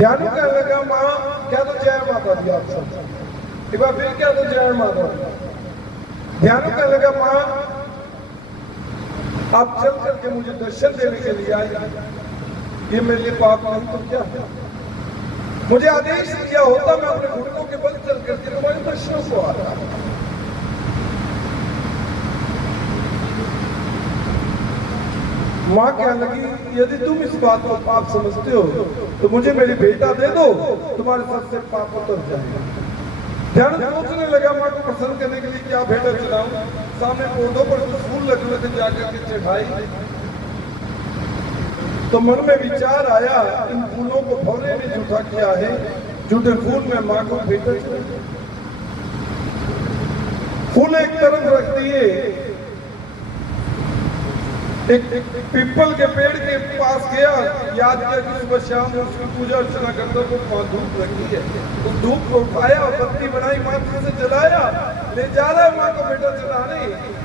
ध्यान कहने लगा माँ क्या तो जय माता दी आप सब। एक बार फिर क्या तो जय माता दी। ध्यान कहने लगा माँ आप चल करके मुझे दर्शन देने के लिए आई, ये मेरे लिए पाप नहीं तो क्या है? मुझे आदेश दिया होता मैं अपने घुटनों के बल चल करके तुम्हारे दर्शनों को आता। माँ कहने लगी यदि तुम इस बात को पाप समझते हो तो मुझे मेरी बेटा दे दो, तुम्हारे सबसे पाप उतर जाएगा। ध्यान सोचने लगा माँ को प्रसन्न करने के लिए क्या बेटा चलाऊं। सामने पौधों पर कुछ फूल लगे हुए थे, जाकर के चढ़ाई। तो मन में विचार आया इन फूलों को भौरे ने झूठा किया है, झूठे फूल में माँ को बेटा चढ़ाऊं। फूल एक तरफ रख दिए, एक पीपल के पेड़ के पास गया, याद किया कि सुबह शाम उसकी पूजा अर्चना करता तो वहां धूप रखी है। तो धूप को उठाया, बत्ती बनाई, माथे से जलाया, ले जा रहा है माँ को बेटा चढ़ाने।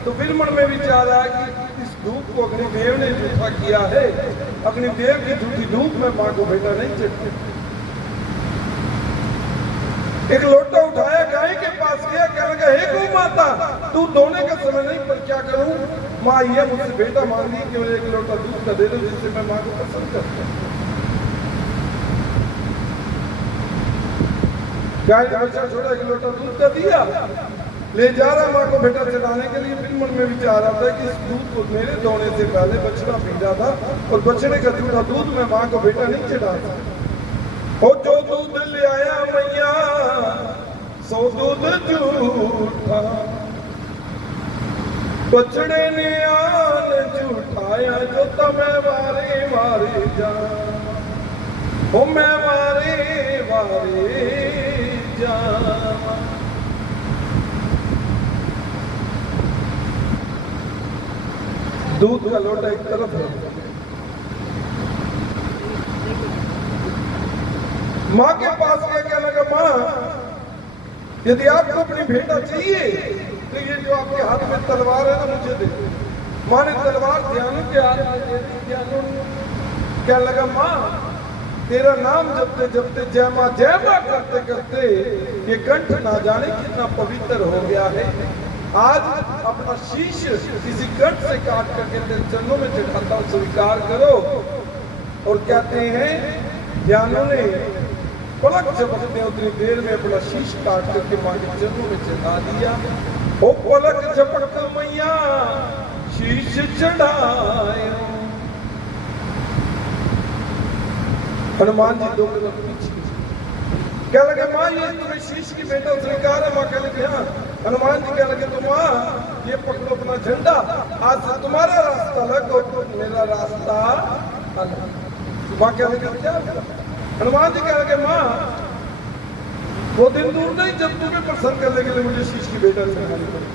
तो फिर मन में विचार आया कि इस धूप को अग्निदेव ने झूठा किया है, अग्निदेव की झूठी धूप में माँ को बेटा नहीं चढ़ते। एक लोटा उठाया, गाय के पास गया, कहने लगा हे गौ माता दूध धोने का समय नहीं पर क्या करूं, माँ ये मुझसे बेटा मांग रही कि मुझे एक लोटा दूध का दे दो जिससे मैं माँ को पसंद करता हूं। गाय ने बच्चा छोड़ा, एक लोटा दूध का दिया, ले जा रहा माँ को बेटा चढ़ाने के लिए। फिर मन में विचार आता है कि इस दूध को मेरे धोने से पहले बछड़ा पी रहा था और बछड़े का झूठा दूध में माँ को बेटा नहीं चढ़ाता। ओ जो दूध ले आया मैया सो दूध झूठा, बछड़े ने आन झूठाया जो तमें वारे वारे जा, ओ मैं वारे वारे जा। दूध का लोटा एक तरफ है, माँ के पास क्या कहने लगा माँ यदि आपको अपनी बेटा चाहिए तो ये जो आपके हाथ में तलवार है ना मुझे दे दो। माँ ने तलवार ध्यान के हाथ में दे दी। ध्यान क्या लगा माँ तेरा नाम जपते जपते जय माँ करते करते ये कंठ ना जाने कितना पवित्र हो गया है। आज अपना शीश किसी कंठ से काट करके तेरे चरणों में चढ़ाता हूँ, स्वीकार करो। और कहते हैं ध्यानों ने पलक झपकते उतनी देर में अपना शीश काट करके माँ के चरणों में चढ़ा दिया। ओ पलक झपक मैया शीश चढ़ाए। हनुमान जी दो कदम पीछे क्या लगे माँ ये तुम्हें शीश की बेटा स्वीकार है। माँ कह लगे हाँ। हनुमान जी क्या लगे तो माँ ये पकड़ो अपना झंडा, आज से तुम्हारा रास्ता अलग और मेरा रास्ता अलग। माँ क्या लगे क्या? हनुमान जी कह रहे माँ वो दिन दूर नहीं जब तुम्हें प्रसन्न करने के लिए मुझे शीश की बेटा चढ़ानी पड़ी।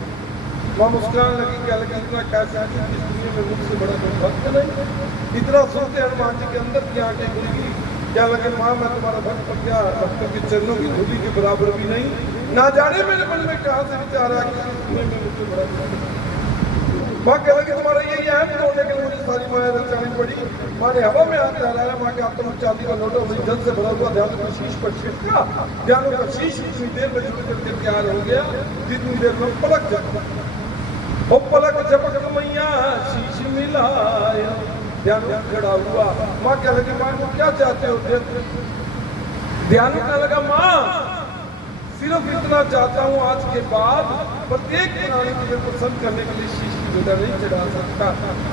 माँ मुस्कुराने लगी, क्या लगी इतना कैसे इस दुनिया में मुझसे बड़ा कोई भक्त नहीं। इतना सुनते हनुमान जी के अंदर की आंखें खुली। क्या लगे माँ मैं तुम्हारा भक्त पर क्या भक्तों के चरणों की धूली के बराबर भी नहीं। ना जाने मेरे मन में कहाँ से विचार आ कि इस दुनिया में मुझसे बड़ा। माँ कह लगी तुम्हारा ये अहम तोड़ने के लिए मुझे सारी माया रचानी पड़ी। माँ ने हवा में हाथ लहराया। माँ के हाथों में चांदी का लोटा बड़ी जल से भरा हुआ ध्यान का शीश पर छिटका। ध्यानों का शीश इतनी देर में जुड़ करके तैयार हो गया जितनी देर में पलक झपका। ओ पलक झपक मैया शीश मिलाया, ध्यान खड़ा हुआ। माँ कह लगी माँ को क्या चाहते हो? ध्यान कहने लगा माँ सिर्फ इतना चाहता हूँ आज के बाद प्रत्येक प्राणी को प्रसन्न करने के लिए शीश की बेटा नहीं चढ़ा सकता।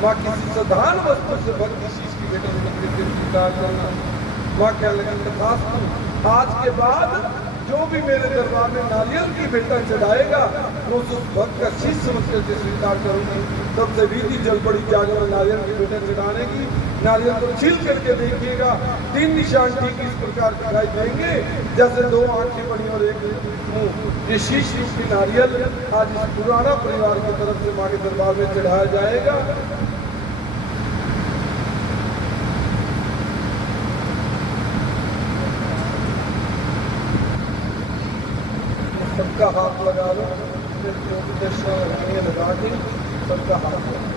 माँ किसी साधारण वस्तु से भक्ति शीश की बेटा स्वीकार करना। माँ क्या लगी तथास्तु, आज के बाद जो भी मेरे दरबार में नारियल की बेटा चढ़ाएगा वो उस भक्त का शीश समझ करके स्वीकार करूंगी। सबसे विधि जल पड़ी जाकर नारियल की बेटा चढ़ाने की। नारियल को छील करके देखिएगा, 3 निशान ठीक इस प्रकार दिखाई देंगे जैसे 2 आंखें बनी और एक मुंह। ये शीश रूपी नारियल आज इस पुराना परिवार की तरफ से माँ के दरबार में चढ़ाया जाएगा। सबका हाथ लगा लो, लगा के सबका हाथ लगा।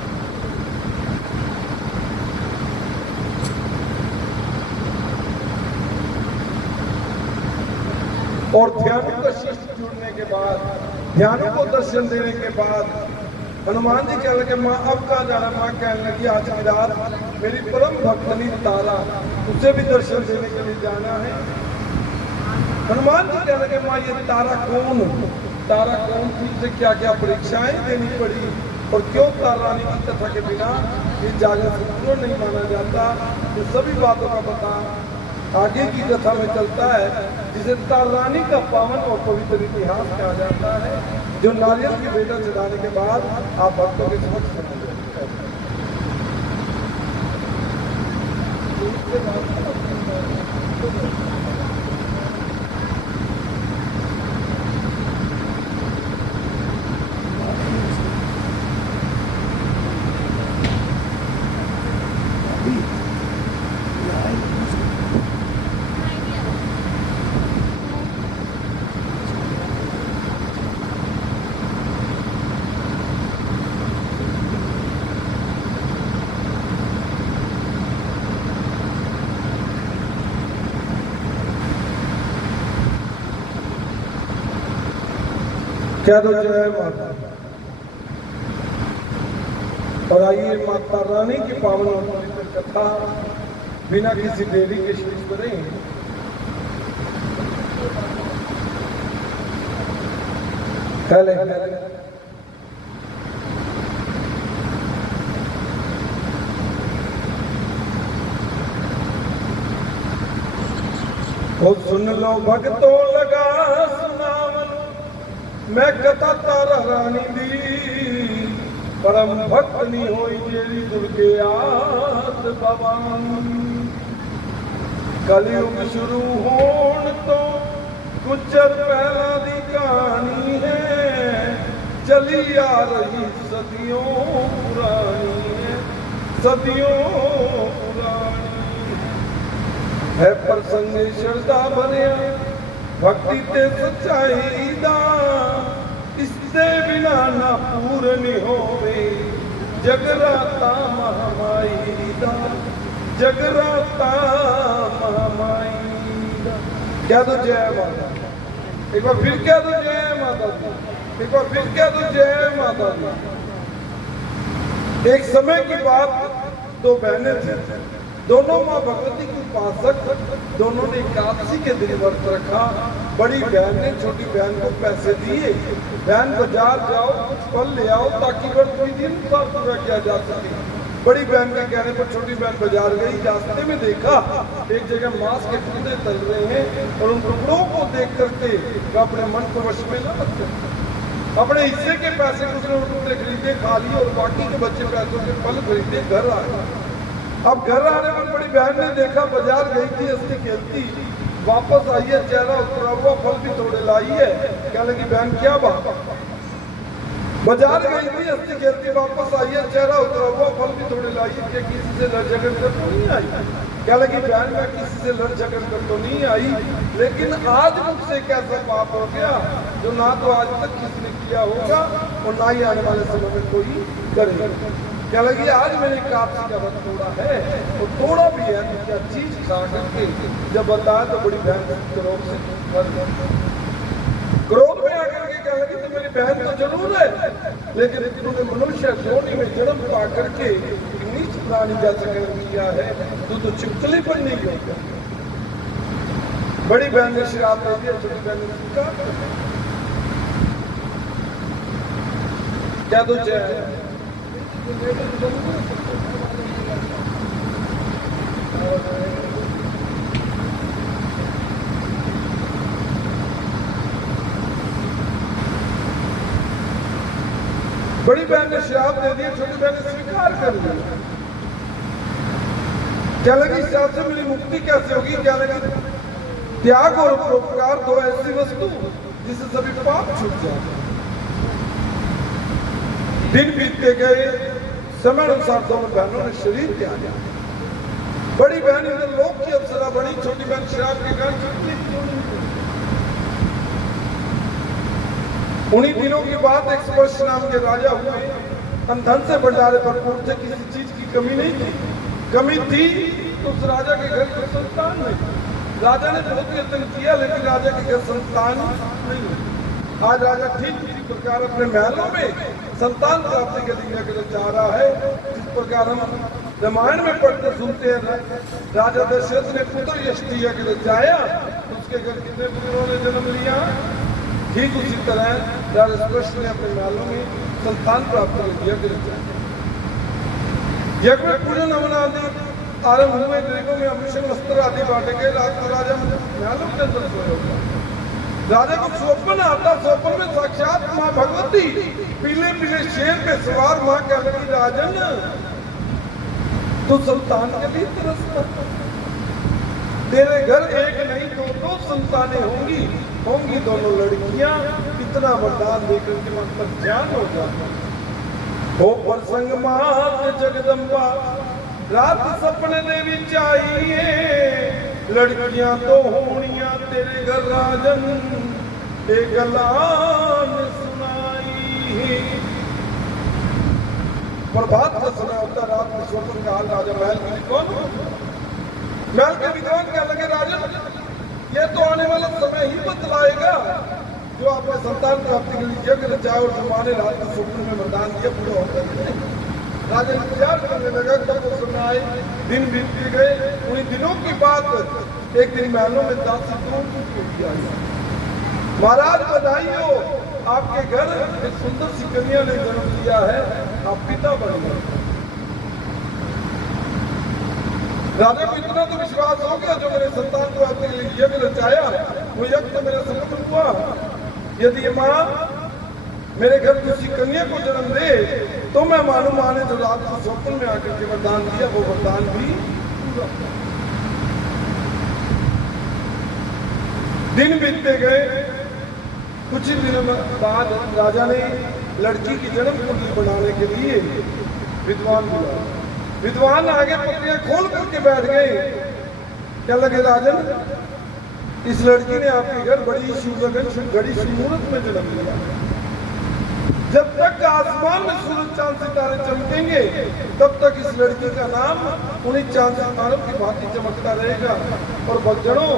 और ध्यानों का शीश जुड़ने के बाद, ध्यानों को दर्शन देने के बाद हनुमान जी कहने लगे माँ अब कहाँ जाना। माँ कहने लगी आज की रात मेरी परम भक्तनी तारा, उसे भी दर्शन देने के लिए जाना है। हनुमान जी कहने लगे माँ ये तारा कौन थी, उसे क्या क्या परीक्षाएं देनी पड़ी और क्यों तारा रानी की कथा के बिना ये जागरण क्यों नहीं माना जाता। ये सभी बातों का पता आगे की कथा में चलता है, जिसे तारा रानी का पावन और पवित्र इतिहास कहा जाता है, जो नारियल की बेटा चढ़ाने के बाद आप भक्तों के समक्ष क्या तो जय माता। और आइए माता रानी की पावन और पवित्र कथा बिना किसी देरी के शुरू करें। पहले वो सुन लो भक्तों लगा सुनावन, मैं कथा तारा रानी दी, परम भक्त नहीं होई जेरी दुर्गे आस भवान। कलयुग शुरू होण तो गुजर पहला दी कहानी है, चली आ रही सदियों पुरानी है, सदियों पुरानी है। प्रसंग श्रद्धा भरिया भक्ति ते सच्चाई दा, इससे बिना ना पूर्ण होवे जगराता महामाई दा, जगराता महामाई दा। क्या तो जय माता, एक बार फिर क्या तो जय माता दी, एक बार फिर क्या तो जय माता दी। एक समय की बात, दो बहनें थी, दोनों माँ भगवती की उपासक, दोनों ने एकादशी के दिन व्रत रखा। बड़ी बहन ने छोटी बहन को पैसे दिए, बहन बाजार जाओ कुछ फल ले आओ ताकि व्रत विधि अनुसार पूरा किया जा सके। बड़ी बहन के कहने पर छोटी बहन बाजार गई, रास्ते में देखा एक जगह मांस के टुकड़े तल रहे हैं और उन टुकड़ों को देख करके वो अपने मन को वश में न रखते, अपने हिस्से के पैसे उसने टुकड़े खरीदे खा लिए और बाकी के बच्चे पैसों के फल खरीदे घर आए। अब घर आने पर बड़ी बहन ने देखा बाजार गई थी हंसती खेलती, वापस आई है चेहरा उतरा हुआ, फल भी थोड़े लाई है। क्या लगी बहन क्या बात, बाजार गई थी हंसती खेलती, वापस आई है चेहरा उतरा हुआ, फल भी थोड़े लाई है, क्या किसी से लड़ झगड़ कर तो नहीं आई। क्या लगी बहन मैं किसी से लड़ झगड़ कर तो नहीं आई, लेकिन आज मुझसे एक ऐसा पाप हो गया जो ना तो आज तक किसी ने किया होगा और ना ही आने वाले समय में कोई करेगा। क्या लगी आज मैंने एकादशी का व्रत तोड़ा है और तोड़ा भी है तो क्या चीज खा करके जब बताया तो बड़ी बहन क्रोध में आकर के क्या लगी तो मेरी बहन तो जरूर है, लेकिन तूने मनुष्य योनि में जन्म पा करके नीच प्राणी जैसा कर्म किया है, तू तो चिपकली पर नहीं होगा। बड़ी बहन ने श्राप दे दिया, छोटी बहन ने स्वीकार कर दिया। क्या तो जय बड़ी बहन ने श्राप दे दिया, छोटी बहन ने स्वीकार कर लिया। क्या लगी श्राप से मेरी मुक्ति कैसे होगी। क्या लगी त्याग और परोपकार दो ऐसी वस्तु जिससे सभी पाप छूट जाए। दिन बीतते गए, समय अनुसार दोनों बहनों ने शरीर त्यागा। बड़ी बहन इधर लोक की अप्सरा बनी, छोटी बहन श्राप के कारण उन्हीं दिनों की बात, एक स्पर्श नाम के राजा हुए, धन से भंडारे भरपूर थे, किसी चीज की कमी नहीं थी। कमी थी तो उस राजा के घर की संतान नहीं। राजा ने बहुत यत्न किया लेकिन राजा के घर संतान नहीं हुई। आज राजा ठीक इसी प्रकार अपने महलों में संतान प्राप्ति के लिए चाह रहा है, जिस प्रकार हम रामायण में पढ़ते सुनते हैं। राजा दशरथ ने पुत्र यष्टि के लिए चाहा, उसके घर कितने पुत्रों ने जन्म लिया। ठीक उसी तरह राजा कृष्ण ने अपने महलों में संतान प्राप्ति के लिए चाहा। यज्ञ में पूजन हवन आदि आरंभ हुए, गरीबों में आभूषण वस्त्र आदि बांटे गए। रात को राजा महलों के अंदर सोया हुआ। राजा को स्वप्न आता, स्वप्न में साक्षात माँ भगवती पीले पीले शेर पे सवार माँ कह लगी, राजन तो संतान के लिए तरसता, तेरे घर एक नहीं दो संतानें होंगी, होंगी दोनों लड़कियां। इतना वरदान देकर के मन पर ध्यान हो जाता हो। प्रसंग मात जगदम्बा रात सपने देवी चाहिए, लड़कियां तो होनियां तेरे घर राजन, एक गलान सुनाई। प्रभात का समय होता, रात में स्वप्न का हाल राजा महल के विद्वान, महल के विद्वान क्या लगे, राजन ये तो आने वाला समय ही बतलाएगा जो आपने संतान प्राप्ति के लिए यज्ञ रचा और तुम्हारे रात में स्वप्न में वरदान दिया पूरा होता है। राजा इंतजार करने लगा कब वो समय आए। दिन बीतते गए। उन्हीं दिनों की बात, एक दिन महलों में दासी दूर आई, महाराज बधाई हो, आपके घर एक सुंदर सी कन्या ने जन्म लिया है, आप पिता बन गए। राजा को इतना तो विश्वास हो गया, जो मेरे संतान को आपके लिए यज्ञ रचाया वो यज्ञ तो मेरा सफल हुआ। यदि ये माँ मेरे घर किसी कन्या को जन्म दे तो मैं मालूम माने जो रात को स्वप्न में आकर के वरदान दिया वो वरदान भी पूरा। दिन बीतते गए। कुछ ही दिनों बाद राजा ने लड़की की जन्म कुंडली बनाने के लिए विद्वान बुलाया। विद्वान आगे पत्रियां खोल करके बैठ गए। क्या लगे राजन, इस लड़की ने आपके घर बड़ी घड़ी मुहूर्त में जन्म लिया। जब तक आसमान में सूरज चांद सितारे चमकेंगे तब तक इस लड़की का नाम उन्हीं चांद सितारों की भांति चमकता रहेगा। और भक्तजनों,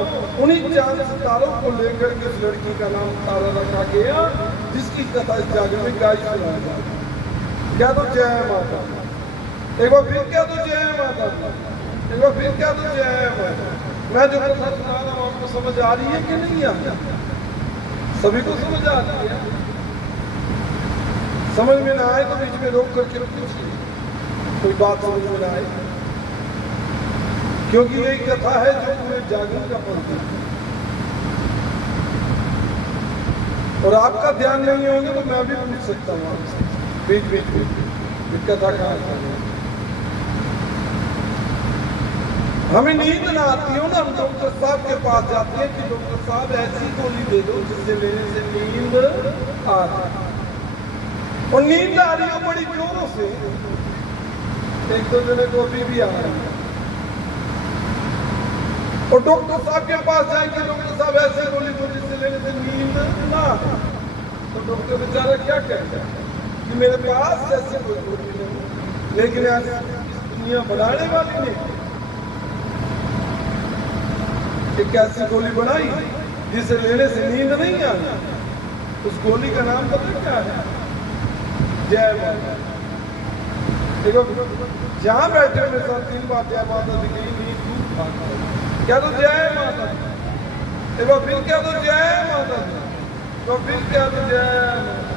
उन्हीं चांद सितारों को लेकर के इस लड़की का नाम तारा रखा गया, जिसकी कथा इस जागरण में गाई सुनाई जाती। क्या तो जय माता, एक बार फिर क्या तो जय माता, एक बार फिर क्या तो जय माता। मैं जो कथा सुना रहा हूँ आपको समझ आ रही है कि नहीं आ रही? सभी को समझ आ रही है? समझ में ना आए तो बीच में रोक करके पूछिए, कोई बात समझ में ना आए, क्योंकि यही कथा है जो पूरे जागरण का पड़ता है। और आपका ध्यान नहीं होगा तो मैं भी पूछ सकता हूँ आपसे बीच बीच में कथा कहाँ है। हमें नींद ना आती हो ना, हम डॉक्टर साहब के पास जाते हैं कि डॉक्टर साहब ऐसी गोली दे दो जिससे लेने से नींद आ रही, और नींद आ रही हो बड़ी जोरों से, एक दो जने को अभी भी आ रही है। और डॉक्टर साहब के पास जाएंगे, डॉक्टर साहब ऐसी गोली दो जिससे लेने से नींद ना आए, तो डॉक्टर बेचारा क्या कहता है कि मेरे पास ऐसी कोई गोली नहीं। लेकिन आज दुनिया बनाने वाली ने एक ऐसी गोली बनाई जिसे लेने से नींद नहीं आनी। उस गोली का नाम पता क्या है? जय माता। देखो, जहां बैठे मेरे साथ 3 बार जय माता दी गई, नींद दूर भाग गई। क्या तो जय माता, देखो फिर क्या तो जय माता, तो फिर क्या तो जय माता।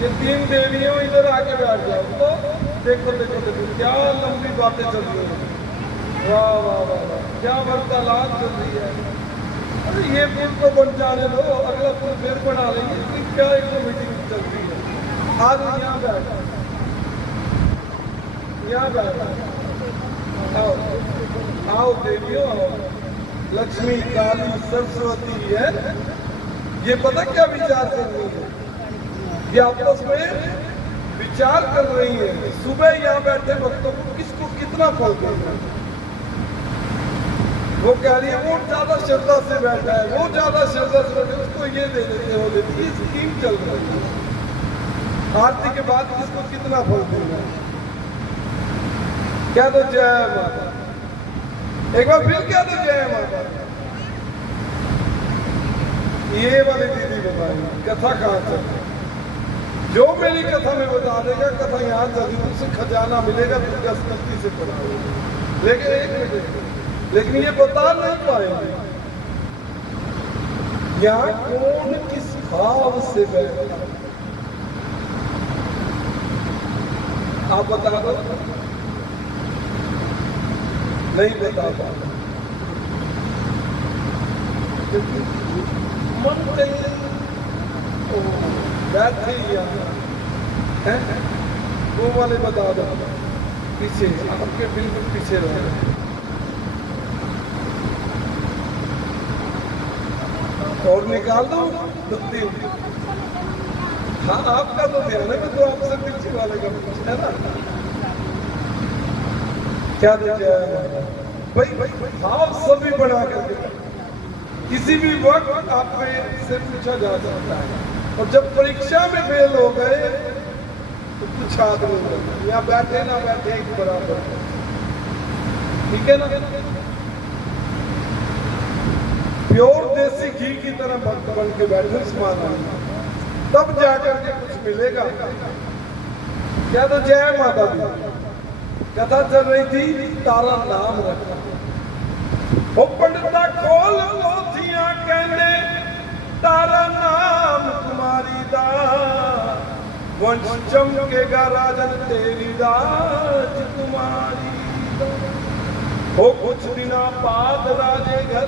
ये 3 देवियों इधर आके बैठ जाओ तो देखो देखो देखो क्या लंबी बातें चल रही है। वाह वाह वाह वाह, क्या वार्तालाप चल रही है। अरे ये पुल तो बन जाने दो, अगला पुल फिर बना लेंगे। क्या एक तो मीटिंग चल रही है। आज यहाँ बैठ, यहाँ बैठ, आओ आओ देवियों आओ। लक्ष्मी, काली, सरस्वती है, ये पता क्या विचार कर रही है? ये आपस में विचार कर रही है सुबह यहाँ बैठे भक्तों को किसको कितना फल देना है। वो कह रही है वो ज्यादा श्रद्धा से बैठा है, वो ज्यादा श्रद्धा से बैठा है, उसको ये दे देते हो देती। ये स्कीम चल रही है। आरती के बाद किसको कितना फल देना है। क्या तो जय माता, एक बार फिर क्या तो जय माता। ये वाली दीदी बताएंगी कथा कहाँ चल, जो मेरी कथा में बता देगा कथा यहाँ चली तुझसे खजाना मिलेगा, तू गस्ती से पढ़ा, लेकिन ये बता नहीं पाएंगे यहाँ कौन किस भाव से बैठा। आप बता दो, नहीं बता पा, मन कहीं बैठे यहाँ वो वाले बता दो, पीछे आपके बिल्कुल पीछे रहे और निकाल दो तीन। हाँ आपका तो ध्यान है, तो आपसे पीछे वाले का है ना, क्या भाई भाव सभी बना करके किसी भी वक्त आपको से पूछा जा सकता है, और जब परीक्षा में फेल हो गए तो कुछ आदमी यहाँ बैठे ना बैठे एक बराबर, ठीक है ना। प्योर देसी घी की तरह भक्त बन के बैठे स्माना, तब जाकर के कुछ मिलेगा। क्या तो जय माता दी कथा चल रही थी, तारा नाम रखा, वो पंडिता खोल लोथियां कहने तारा नाम तुम्हारी दा, वंश चमकेगा राजन तेरी राज तुम्हारी दा। हो कुछ दिना बाद राजे घर,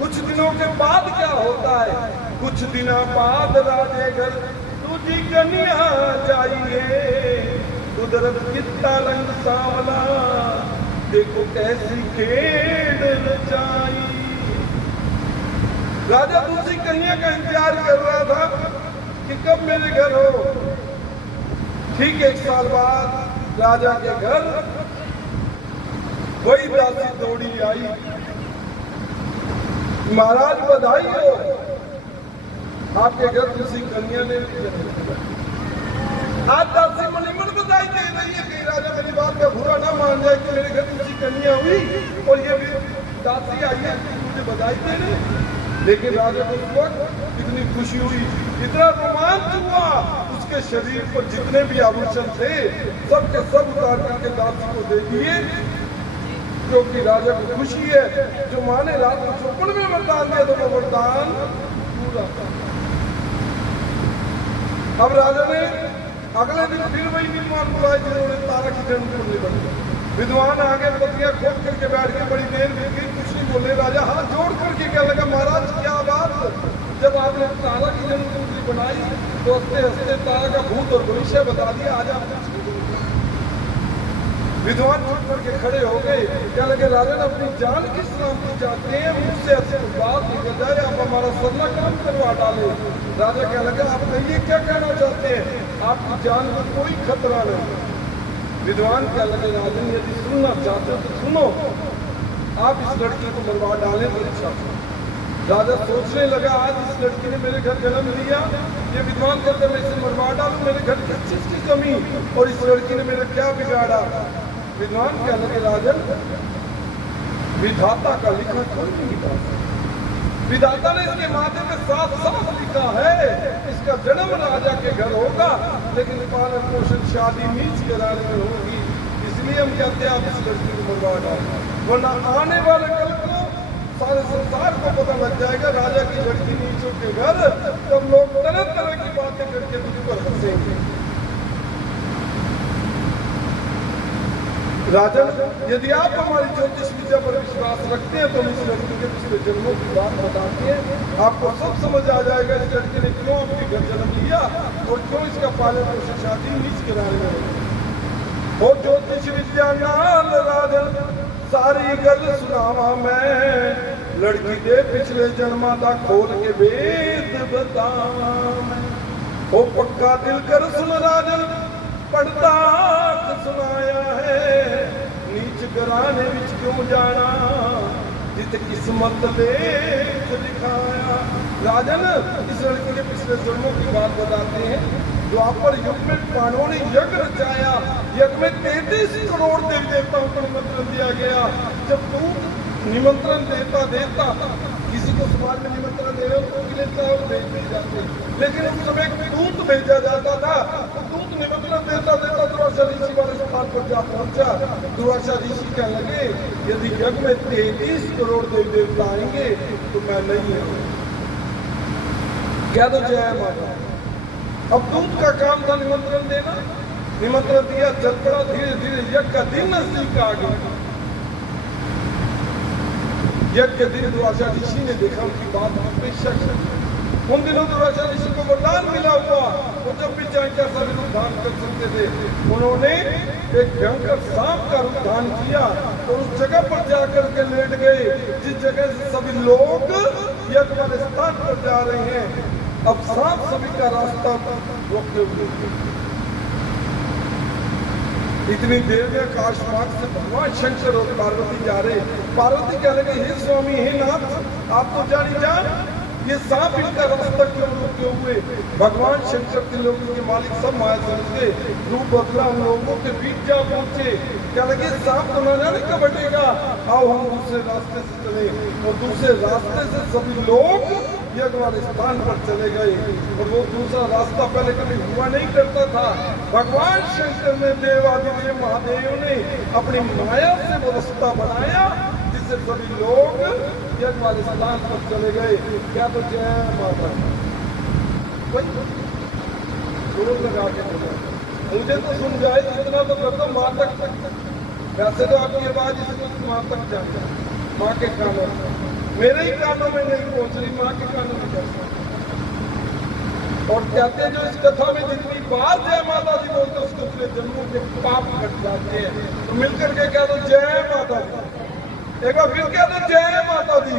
कुछ दिनों के बाद क्या होता है, कुछ दिनों बाद राजे घर दूजी कन्या चाहिए, कुदरत कितना रंग सांवला देखो कैसी खेड़ रचाई। राजा दूसरी कन्या का इंतजार कर रहा था कि कब मेरे घर हो। ठीक 1 साल बाद राजा के घर वही दासी दौड़ी आई, महाराज बधाई हो, आपके घर दूसरी कन्या ने आज दासी मणिमन बधाई दे रही है कि राजा मेरी बात का बुरा ना मान जाए कि मेरे घर दूसरी कन्या हुई और ये भी दासी आई है मुझे बधाई दे रही। लेकिन राजा को उस वक्त इतनी खुशी हुई, इतना रोमांच हुआ, उसके शरीर पर जितने भी आभूषण थे सब के सब उतार करके दासी को दे दिए, क्योंकि राजा को खुशी है जो माने रात को चौपन में वरदान दिया तो वो वरदान पूरा। अब राजा ने अगले दिन फिर वही विद्वान बुलाए जिन्होंने तारा की जन्मकुंडली बनाई। विद्वान आगे पतियां खोल करके बैठ के बड़ी देर बीती, कुछ नहीं बोले। राजा हाथ जोड़ करके क्या लगा, महाराज क्या बात, जब आपने तारा की जन्मकुंडली बनाई तो हंसते हंसते तारा का भूत और भविष्य बता दिया, आज आप विद्वान उठ करके खड़े हो गए। क्या लगे राजा ने अपनी जान किस नाम की चाहते हैं, मुझसे अच्छी बात निकल जाए, आप हमारा सरला काम करवा डाले। राजा क्या लगे आप कहिए क्या कहना चाहते हैं, आपकी जान को कोई खतरा नहीं। विद्वान क्या लगे राजन यदि सुनना चाहते हो तो सुनो, आप इस लड़की को मरवा डालें तो अच्छा। राजा सोचने लगा आज इस लड़की ने मेरे घर जन्म लिया, ये विद्वान कहते मैं इसे मरवा डालूं, मेरे घर किस चीज की कमी और इस लड़की ने मेरा क्या बिगाड़ा। विद्वान क्या लगे राजन विधाता का लिखा कोई नहीं बिगाड़ा, विधाता ने इसके माथे में साफ साफ लिखा है इसका जन्म राजा के घर होगा, लेकिन पालन पोषण शादी नीच घराने में होगी, इसलिए हम कहते हैं आप इस लड़की को मरवा डालें, वरना आने वाले कल को सारे संसार को पता लग जाएगा राजा की लड़की नीचों के घर, तब लोग तरह तरह की बातें करके तुझ पर हंसेंगे। राजन यदि आप हमारी ज्योतिष विद्या पर विश्वास रखते हैं तो हम इस लड़की के पिछले जन्मों की बात बताते हैं, आपको सब समझ आ जाएगा इस लड़की ने क्यों अपने घर जन्म लिया और क्यों इसका पालन पोषण शादी नीच कराने में। और ज्योतिष विद्या नाल राजन सारी गल सुनावा मैं, लड़की दे पिछले जन्मा का खोल के वेद बतावा मैं। ओ पक्का दिल कर सुन राजन पढ़ता सुनाया है, नीच घराने विच क्यों जाना जित किस्मत लेख दिखाया। राजन इस लड़की के पिछले जन्मों की बात बताते हैं। द्वापर युग में पांडवों ने यज्ञ रचाया, यज्ञ में 33 करोड़ देवी देवताओं को निमंत्रण दिया गया। जब तू निमंत्रण देता किसी को समाज में निमंत्रण दे रहे हो तो था वो भेज दिए जाते, लेकिन उस समय एक दूत भेजा जाता था। दूत निमंत्रण देता देता दुर्वासा ऋषि वाले स्थान पर जा पहुंचा। दुर्वासा ऋषि कहने लगे यदि यज्ञ में 33 करोड़ देवी देवता आएंगे तो मैं नहीं आऊंगा। क्या तो जय माता। अब दूत का काम था निमंत्रण देना, निमंत्रण दिया, चल पड़ा। धीरे धीरे यज्ञ का दिन नजदीक आ गया। यज्ञ के दिन दुर्वासा ऋषि ने देखा उनकी बात अपेक्षा। उन दिनों दुर्वासा ऋषि को वरदान मिला हुआ, वो जब भी चाहे कैसा भी रूप धारण कर सकते थे। उन्होंने एक भयंकर सांप का रूप धारण किया और उस जगह पर जाकर के लेट गए जिस जगह से सभी लोग यज्ञ वाले स्थान पर जा रहे हैं। अब सांप सभी का रास्ता रोकते हुए इतनी देर में आकाश मार्ग से भगवान शंकर और पार्वती जा रहे। पार्वती कहने लगे हे स्वामी हे नाथ, आप तो जानी जान ये सांप इनका रास्ता क्यों रोके हुए। भगवान शंकर के लोगों के मालिक सब माया समझ के रूप बदला उन लोगों के बीच जा पहुंचे। क्या लगे सांप तो न जाने कब हटेगा, आओ हम दूसरे रास्ते से चले। और दूसरे रास्ते से सभी लोग यज्ञ वाले स्थान पर चले गए। और वो दूसरा रास्ता पहले कभी हुआ नहीं करता था। भगवान शंकर ने देवादिदेव महादेव ने अपनी माया से वो रास्ता बनाया जिससे सभी लोग यज्ञ वाले स्थान पर चले गए। क्या तो जय माता। लगा के मुझे तो सुन जाए इतना तो कर दो माँ तक। वैसे तो आपकी आवाज इस वक्त माँ तक जाता है, माँ के कानों में। मेरे ही कानों में नहीं पहुंच रही, माँ के कानों में कैसे। और कहते हैं जो इस कथा में जितनी बार जय माता दी बोलते उसके अपने जन्मों के पाप कट जाते हैं। तो मिलकर के कह दो जय माता दी। एक बार फिर कह दो जय माता दी।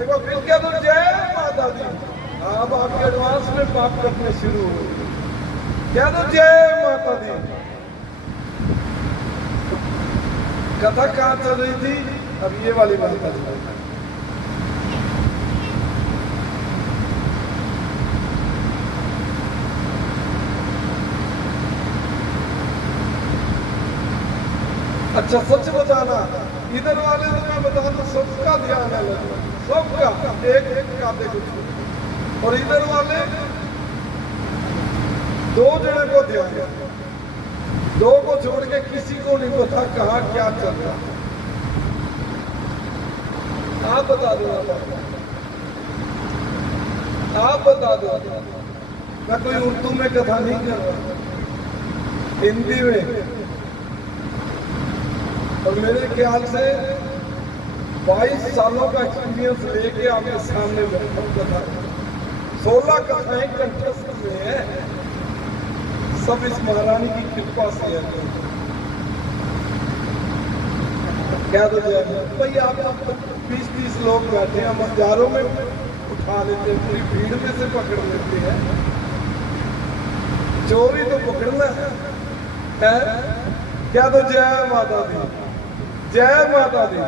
एक बार फिर कह दो जय माता दी। अब आपके एडवांस में पाप कटने शुरू हो। कह दो जय माता दी। कथा कहाँ चल रही थी? अब ये वाली माता दी। अच्छा सच बताना, इधर वाले तो मैं बता दूं सबका ध्यान है, सबका एक एक काते कुछ। और इधर वाले 2 जने को ध्यान है, 2 को छोड़ के किसी को नहीं पता कहाँ क्या चल रहा। आप बता दो, आप बता दो। मैं कोई उर्दू में कथा नहीं कर रहा, हिंदी में। और मेरे ख्याल से 22 सालों का एक्सपीरियंस लेके आपके सामने बैठा कथा। 16 कथाएं कंठस्थ में है, सब इस महारानी की कृपा से है। क्या तो भाई आप 20-30 लोग बैठे हैं, हम हजारों में उठा लेते हैं, पूरी भीड़ में से पकड़ लेते हैं। चोरी तो पकड़ना है। क्या तो जय माता दी, जय माता दी।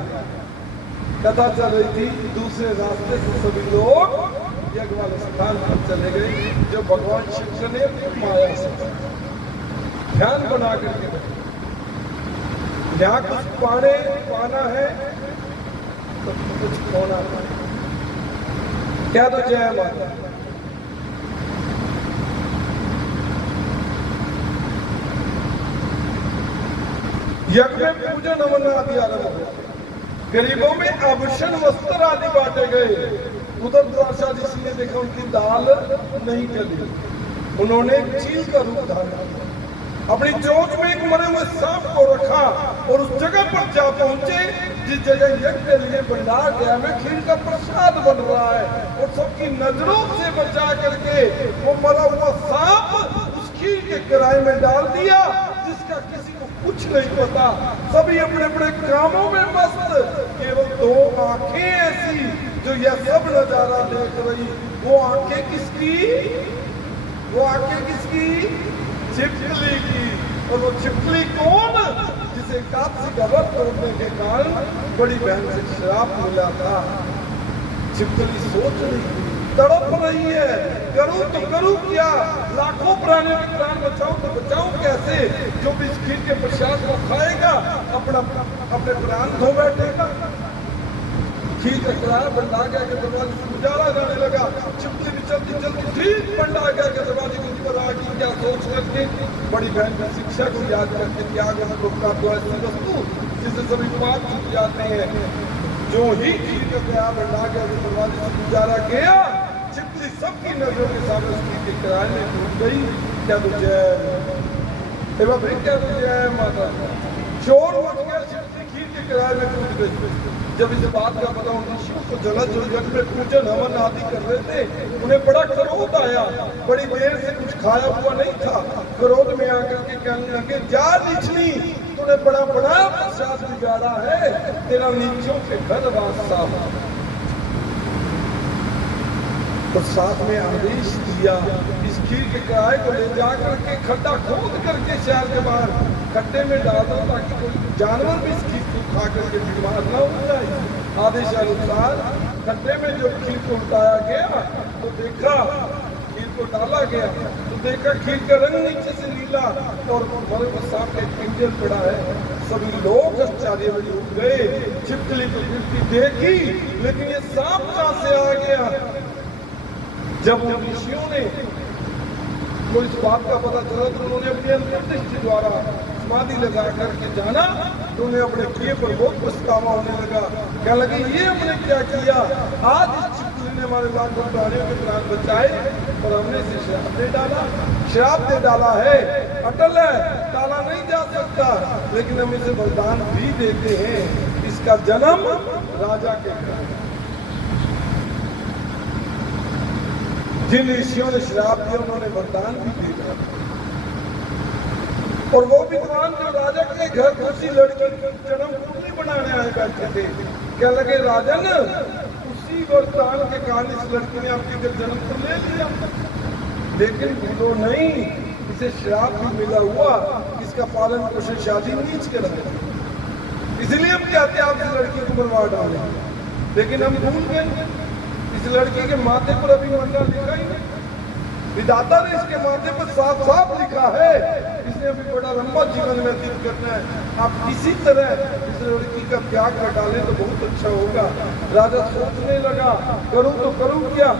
कथा चल रही थी, दूसरे रास्ते से सभी लोग यज्ञ वाले स्थान पर चले गए जो भगवान शंकर ने माया से ध्यान बना करके। यहाँ कुछ पाना है तो कुछ खोना है। क्या तो जय माता। यज्ञ में पूजन हवन आदि आरंभ हुआ। गरीबों में आभूषण वस्त्र आदि बांटे गए। उधर दुर्वासा ऋषि ने देखा उनकी दाल नहीं गली। उन्होंने चील का रूप धारण किया, अपनी चोंच में एक मरे हुए सांप को रखा और उस जगह पर जा पहुंचे जिस जगह यज्ञ के लिए भंडार गया में खीर का प्रसाद बन रहा है। और सबकी नजरों से बचा करके वो मरा हुआ सांप उस खीर के कढ़ाई में डाल दिया, जिसका किसी को कुछ नहीं पता। सभी अपने अपने कामों में मस्त। केवल 2 आंखें ऐसी जो यह सब नजारा देख रही। वो आंखें किसकी? वो आंखें किसकी? छिपकली की। और वो छिपकली कौन? जिसे एकादशी का व्रत तोड़ने के कारण बड़ी बहन से श्राप मिला था। छिपकली सोच रही, तड़प रही है, करूं तो करूं क्या? लाखों प्राणियों के प्राण बचाऊं तो बचाऊं कैसे? जो भी इस खीर के प्रसाद को खाएगा अपने प्राण धो बैठेगा। खीर का कढ़ाई बंधा गया कि भगवान उजाला जाने लगा। ठीक पंडा गया के दरवाजे के ऊपर आके क्या सोच करके बड़ी बहन की शिक्षा को याद करके त्याग रोकना तो ऐसी वस्तु जिससे सभी पाप छूट जाते हैं। जो ही खीर का क्या पंडा गया के दरवाजे से गुजारा गया, छिपकली सबकी नजरों के सामने उसकी के किराए में टूट गई। क्या तो जय भाई, क्या तो जय माता। चोर मच गया, छिपकली खीर के किराए में टूट गई। जब इस बात का पता उन ऋषियों को जला जो जग में पूजन हवन आदि कर रहे थे, उन्हें बड़ा क्रोध आया। बड़ी देर से कुछ खाया हुआ नहीं था। क्रोध में आकर के कहने लगे, जा नीचनी, तूने बड़ा बड़ा प्रसाद बिगाड़ा है, तेरा नीचों के घर वास्ता। तो साथ में आदेश दिया, इस खीर के किराए को ले जाकर के खड्डा खोद करके शहर के बाहर खड्डे में डाल दो, ताकि कोई जानवर भी इस खीर को खा करके बीमार न हो जाए। आदेश अनुसार खड्डे में जो खीर को उठाया गया तो देखा, खीर को डाला गया तो देखा खीर का रंग नीचे से नीला और मरे के सामने एक पिंजर पड़ा है। सभी लोग आश्चर्य में डूब गए। छिपकली को गिरती देखी, लेकिन ये सांप कहां से आ गया। जब उन ऋषियों ने को इस बात का पता चला तो उन्होंने अपनी अंतर्दृष्टि द्वारा समाधि लगा करके जाना, तो उन्हें अपने किए पर बहुत पछतावा होने लगा। क्या लगे, ये हमने क्या किया। आज इस छिपकली ने हमारे लाखों प्राणियों के प्राण बचाए, पर हमने इसे श्राप दे डाला। श्राप दे डाला है, अटल है, टाला नहीं जा सकता। लेकिन हम इसे वरदान भी देते हैं, इसका जन्म राजा के घर। जिन ऋषियों ने श्राप दिया उन्होंने वरदान भी दे दिया। और वो विद्वान जो राजा के घर उसी लड़की की जन्म कुंडली बनाने आए बैठे थे, क्या लगे, राजन उसी वरदान के कारण इस लड़की ने आपके घर जन्म तो ले लिया, लेकिन भूलो नहीं, इसे श्राप भी मिला हुआ, इसका पालन पोषण शादी नीच कर रहे। इसलिए हम कहते हैं आप इस लड़की को मरवा डालें, लेकिन हम भूल गए। इस लड़की के माथे पर अभी मरना लिखा ही नहीं। विधाता ने इसके माथे पर साफ साफ लिखा है, इसने अभी बड़ा लंबा जीवन व्यतीत करना है। आप किसी तरह इस लड़की का त्याग कर डालें तो बहुत अच्छा होगा। राजा सोचने लगा, करूं तो करूं क्या।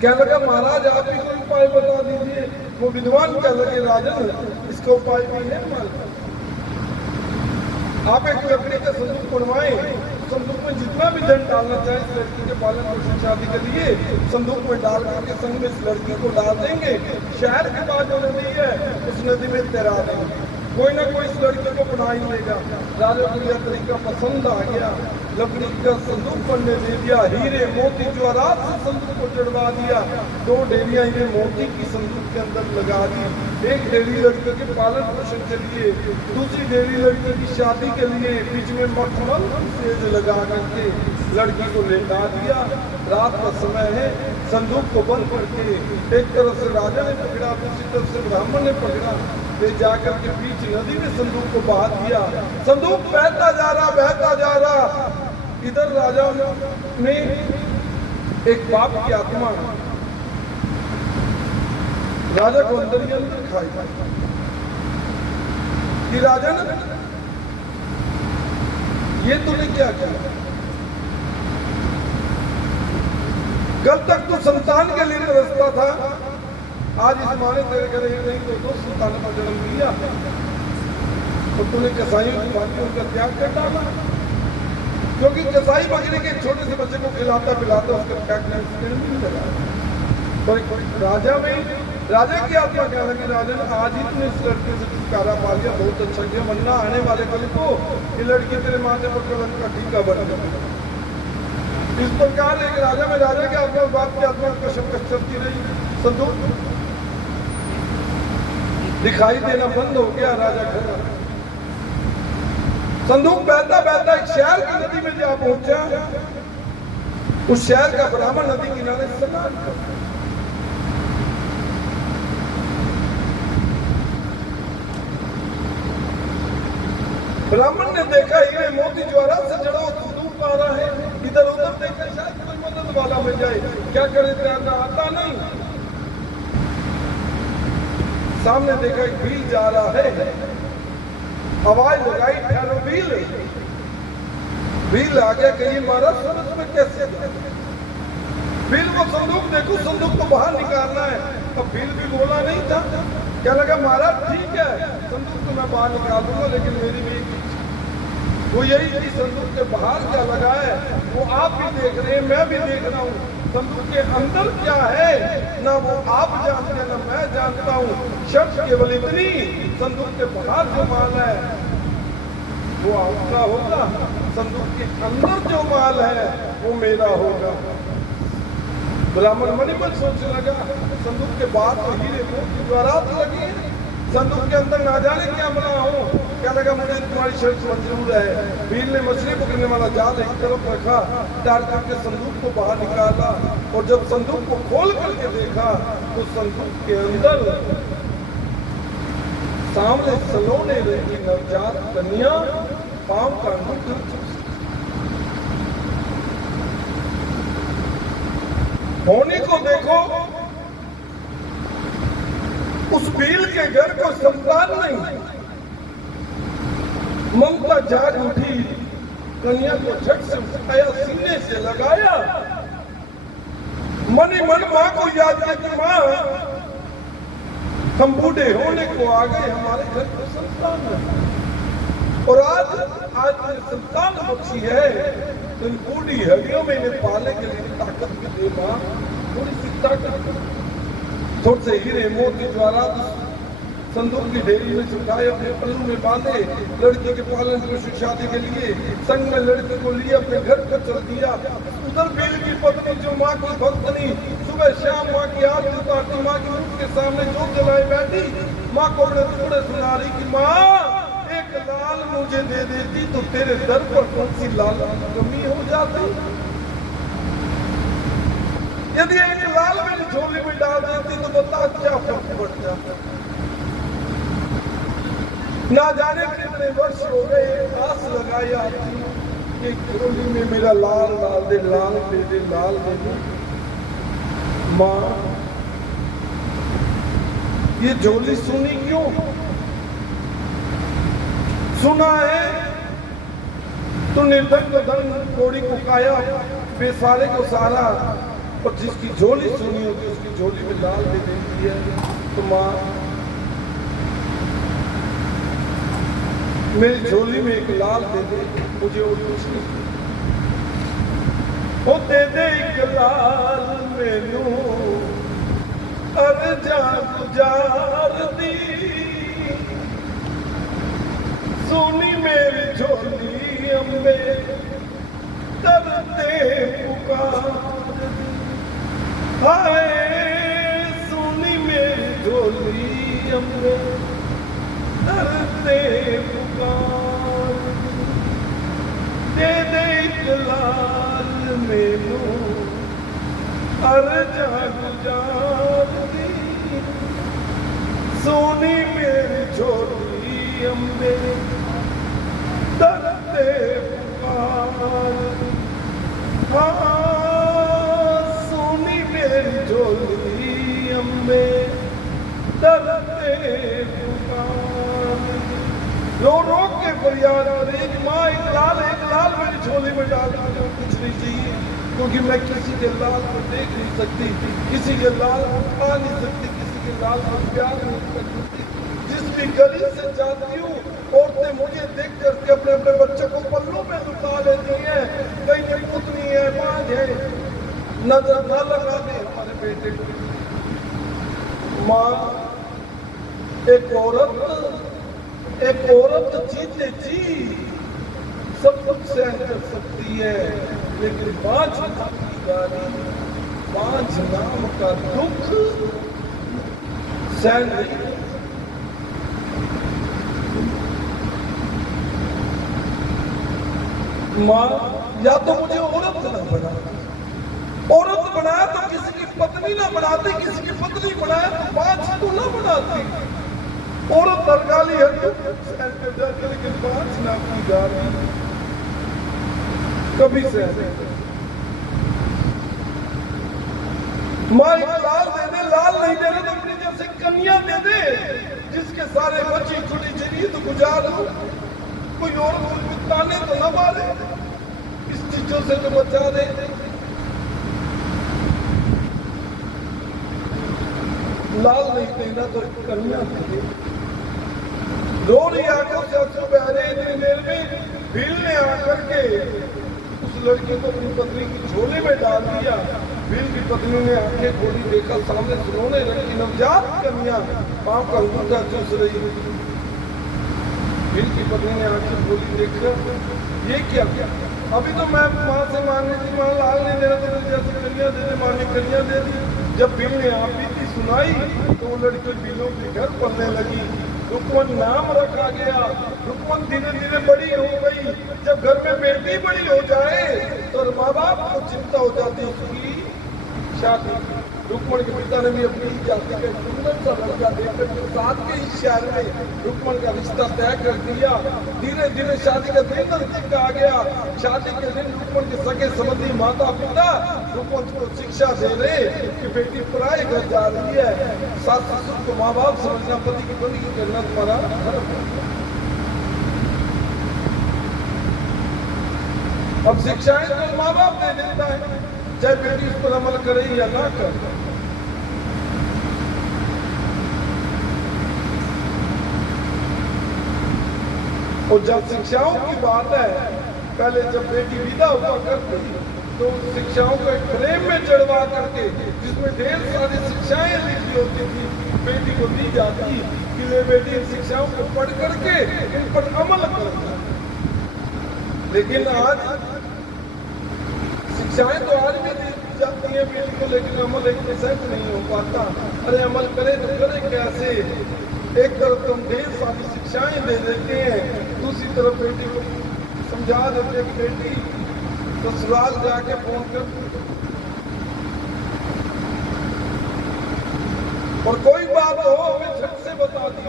क्या लगा, महाराज आप ही कोई उपाय बता दीजिए। वो विद्वान क्या लगे, राजन इसका उपाय भी है हमारे। आप एक लकड़ी का संदूक बनवाएं, संदूक में जितना भी धन डालना चाहे इस लड़की के पालन पोषण शादी के लिए संदूक में डाल करके संग में इस लड़की को डाल देंगे। शहर के बाद जो नदी है उस नदी में तैरा देंगे, कोई ना कोई इस लड़की को बना ही लेगा। राजा को यह तरीका पसंद आ गया, लकड़ी का संदूक बनने दे दिया, हीरे मोती ज्वारात से संदूक को चढ़वा दिया। 2 डेरियां हीरे मोती की संदूक के अंदर लगा दी। एक डेरी लड़के के पालन पोषण के लिए, दूसरी डेरी लड़के की शादी के लिए, बीच में मखमल सेज लगा करके लड़की को लेटा दिया। रात का समय है, संदूक को बंद करके एक तरफ से राजा ने पकड़ा, दूसरी तरफ से ब्राह्मण ने पकड़ा, ले जाकर के बीच नदी में संदूक को बहा दिया। संदूक बहता जा रहा, बहता जा रहा। इधर राजा ने एक पाप की आत्मा राजा को अंदर ही अंदर खाई कि राजन ये तूने क्या किया। कल तक तो संतान के लिए तरसता था, आज इस माने तेरे घर एक नहीं तो 2 संतान का जन्म दिया, तो तूने कसाईयों की बातों का त्याग कर डाला। क्योंकि कसाई बकरी के छोटे से बच्चे को खिलाता पिलाता उसका त्याग नहीं लगा। तो राजा में राजा की आत्मा क्या लगी, राजा ने आज ही तुमने इस लड़के से छुटकारा पा लिया, बहुत अच्छा किया, वरना आने वाले कल को ये लड़की तेरे माथे पर कलंक का टीका बन गया। इस प्रकार एक राजा में राजा की आत्मा बाप की आत्मा कश्यप चलती रही। संदूक दिखाई देना बंद हो गया। राजा घर संदूक बहता बहता एक शहर की नदी में जा पहुंचा। उस शहर का ब्राह्मण नदी किनारे स्नान कर, ब्राह्मण ने देखा हीरे मोती ज्वारात से जड़ा हुआ संदूक आ रहा है। इधर उधर देखा, शायद कोई मदद वाला मिल जाए। क्या करे, तेरा आता नहीं। सामने देखा एक भील जा रहा है, आवाज लगाई, ठहरो भील। भील आ गया, कहीं महाराज सूरज में कैसे फिर वो संदूक देखो, संदूक को बाहर निकालना है। तो फिर भी बोला नहीं था, क्या लगा महाराज ठीक है संदूक तो मैं बाहर निकाल दूंगा, लेकिन मेरी भी एक इच्छा। वो यही कि संदूक के बाहर क्या लगा है वो आप भी देख रहे हैं, मैं भी देख रहा हूँ। संदूक के अंदर क्या है ना वो आप जानते हैं ना मैं जानता हूँ। शर्त केवल इतनी, संदूक के बाहर जो माल है वो आपका होगा, संदूक के अंदर जो माल है वो मेरा होगा। ब्राह्मण मन में सोचने लगा संदूक के बाहर तो हीरे मोती जवाहरात लगी है, संदूक के अंदर ना जाने क्या बना हो। क्या लगा मुझे तुम्हारी शर्त मंजूर है। भील ने मछली पकड़ने वाला जाल एक तरफ रखा, डाल करके संदूक को बाहर निकाला, और जब संदूक को खोल करके देखा तो संदूक के अंदर सामने सलोने रही नवजात कन्या पांव का अंगूठा। होने को देखो उस भील के घर को संतान नहीं, ममता जाग उठी, कन्या को झट से उठाया, सीने से लगाया, मन ही मन मां को याद किया कि मां हम बूढ़े होने को आ गए, हमारे घर को संतान है, और आज संतान बची है, तो इन बूढ़ी हड्डियों में इन्हें पालने के लिए ताकत भी दे मां, थोड़ी सी ताकत, थोड़े से हीरे मोती जवाहरात संदूक की ढेरी में छुपाए, अपने पल्लू में बांधे, लड़की के पालन पोषण शादी के लिए संग में लड़की को लिए अपने घर पर चल दिया। उधर भील की पत्नी जो माँ की भक्तनी सुबह शाम माँ की आरती उतारती, माँ की मुख के सामने जो जलाए बैठी, माँ को अपने टुकड़े सुना रही कि माँ एक लाल मुझे दे देती तो तेरे दर पर कौन सी लाल की कमी हो जाती, यदि एक लाल मेरी झोली में डाल देती तो बता क्या फर्क पड़ जाता। ना जाने कितने वर्ष हो गए, आस लगाया कि झोली में मेरा लाल डाल दे, लाल दे दे, लाल दे दे। माँ ये झोली सुनी क्यों? सुना है तो निर्धन को धन, कोड़ी को काया, बेसारे को सारा, और जिसकी झोली सुनी होगी उसकी झोली में लाल दे देती है। तो माँ मेरी झोली में एक लाल दे दे, मुझे और कुछ नहीं, वो दे दे एक लाल मैनू अर्जा गुजार दी, सोनी मेरी झोली अम्बे करते पुकार, हाय सोनी मेरी झोली अम्बे करते पुकार, दे दे एक लाल मैनू अर्जा गुजार दी, सोनी मेरी झोली अम्बे करते पुकार, हाँ सोनी मेरी झोली अम्बे करते पुकार। रो रो के फरियाद कर एक माँ एक लाल मेरी झोली में डाल दो, कुछ नहीं चाहिए, क्योंकि मैं किसी के लाल को देख नहीं सकती, किसी के लाल को खा नहीं सकती, किसी के लाल को प्यार नहीं कर सकती। जिस भी गली से जाती हूँ औरतें मुझे देख करके अपने अपने बच्चों को पल्लों में लुटा लेती हैं, कहीं की पुतनी है, बांझ है, नजर न लगा दे हमारे बेटे को। माँ एक औरत जीते जी सब कुछ सहन कर सकती है, लेकिन बांझ नाम की गाली, बांझ नाम का दुख सहन नहीं। माँ या तो मुझे औरत न बना, औरत बनाया तो किसी की पत्नी ना बनाती, किसी की पत्नी बनाया तो बांझ तो ना बनाती। औरत हरगाली है तो सहन कर जाती, लेकिन बांझ नाम की गाली कभी सहन। माँ एक लाल दे दे, लाल नहीं दे रहे तो अपनी जैसे कन्या दे दे, जिसके सारे बच्ची खुली जिंदगी तो गुजार हो, कोई और ताने तो न मारे, इस चीजों से तो बचा दे। लाल नहीं देना तो कन्या दे। दोनों आंखों से आंसू बह रहे इतनी देर में भील ने आकर के उस लड़की को अपनी पत्नी की झोली में डाल दिया। भील की पत्नी ने आंखें खोली, देखा सामने सुनोने लड़की नवजात कन्या पांव का अंगूठा चूस रही। भील की पत्नी ने आंखें खोली, देखा ये क्या क्या, अभी तो मैं माँ से मांग रही थी, माँ लाल नहीं दे रहा तो जैसे कन्या दे दे, माँ ने कन्या दे दी। जब भील ने आप बीती सुनाई तो वो लड़की भीलों के घर पलने लगी। रुक्मन नाम रखा गया। रुक्मन धीरे धीरे बड़ी हो गई। जब घर में बेटी बड़ी हो जाए तो माँ बाप को चिंता हो जाती उसकी शादी। रुक्मन के पिता ने भी अपनी जाति का सुंदर सा लड़का देखकर के साथ के ही शहर में रुक्मन का रिश्ता तय कर दिया। धीरे धीरे शादी का दिन नजदीक आ गया। शादी के दिन रुक्मन के सगे संबंधी माता पिता रुक्मन को शिक्षा दे रहे कि बेटी पराए घर जा रही है। सास ससुर को माँ बाप समझना, पति की बनी करना तुम्हारा धर्म है। अब शिक्षाएं तो माँ बाप दे देता है, चाहे बेटी उस पर अमल करे या ना करे। और जब शिक्षाओं की बात है, पहले जब बेटी विदा हुआ करती तो शिक्षाओं को एक फ्रेम में चढ़वा करके जिसमें ढेर सारी शिक्षाएं लिखी होती थी बेटी को दी जाती कि ये बेटी इन शिक्षाओं को पढ़ करके इन पर अमल करता। लेकिन आज शिक्षाएं तो आज भी दी जाती है बेटी को, लेकिन अमल 1% नहीं हो पाता। अरे अमल करे तो करे कैसे? एक तरफ तुम ढेर सारी शिक्षाएं दे देते हैं, दूसरी तरफ बेटी को समझा देते कि बेटी ससुराल जाके फोन कर, और कोई बात हो हमें झट से बता दी।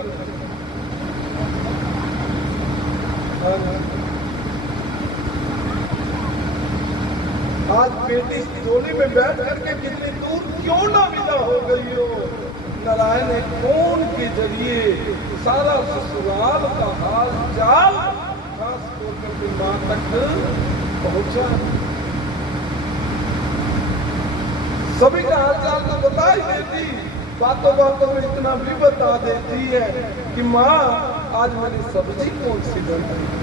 आज बेटी झोली में बैठ करके कितनी दूर क्यों ना विदा हो गई हो, नारायण ने फोन के जरिए सारा ससुराल का हाल चाल खास तौर पर मां तक पहुंचा। सभी का हाल चाल तो बता ही देती, बातों बातों में इतना भी बता देती है कि माँ आज मेरी सब्जी कौन सी बन रही है।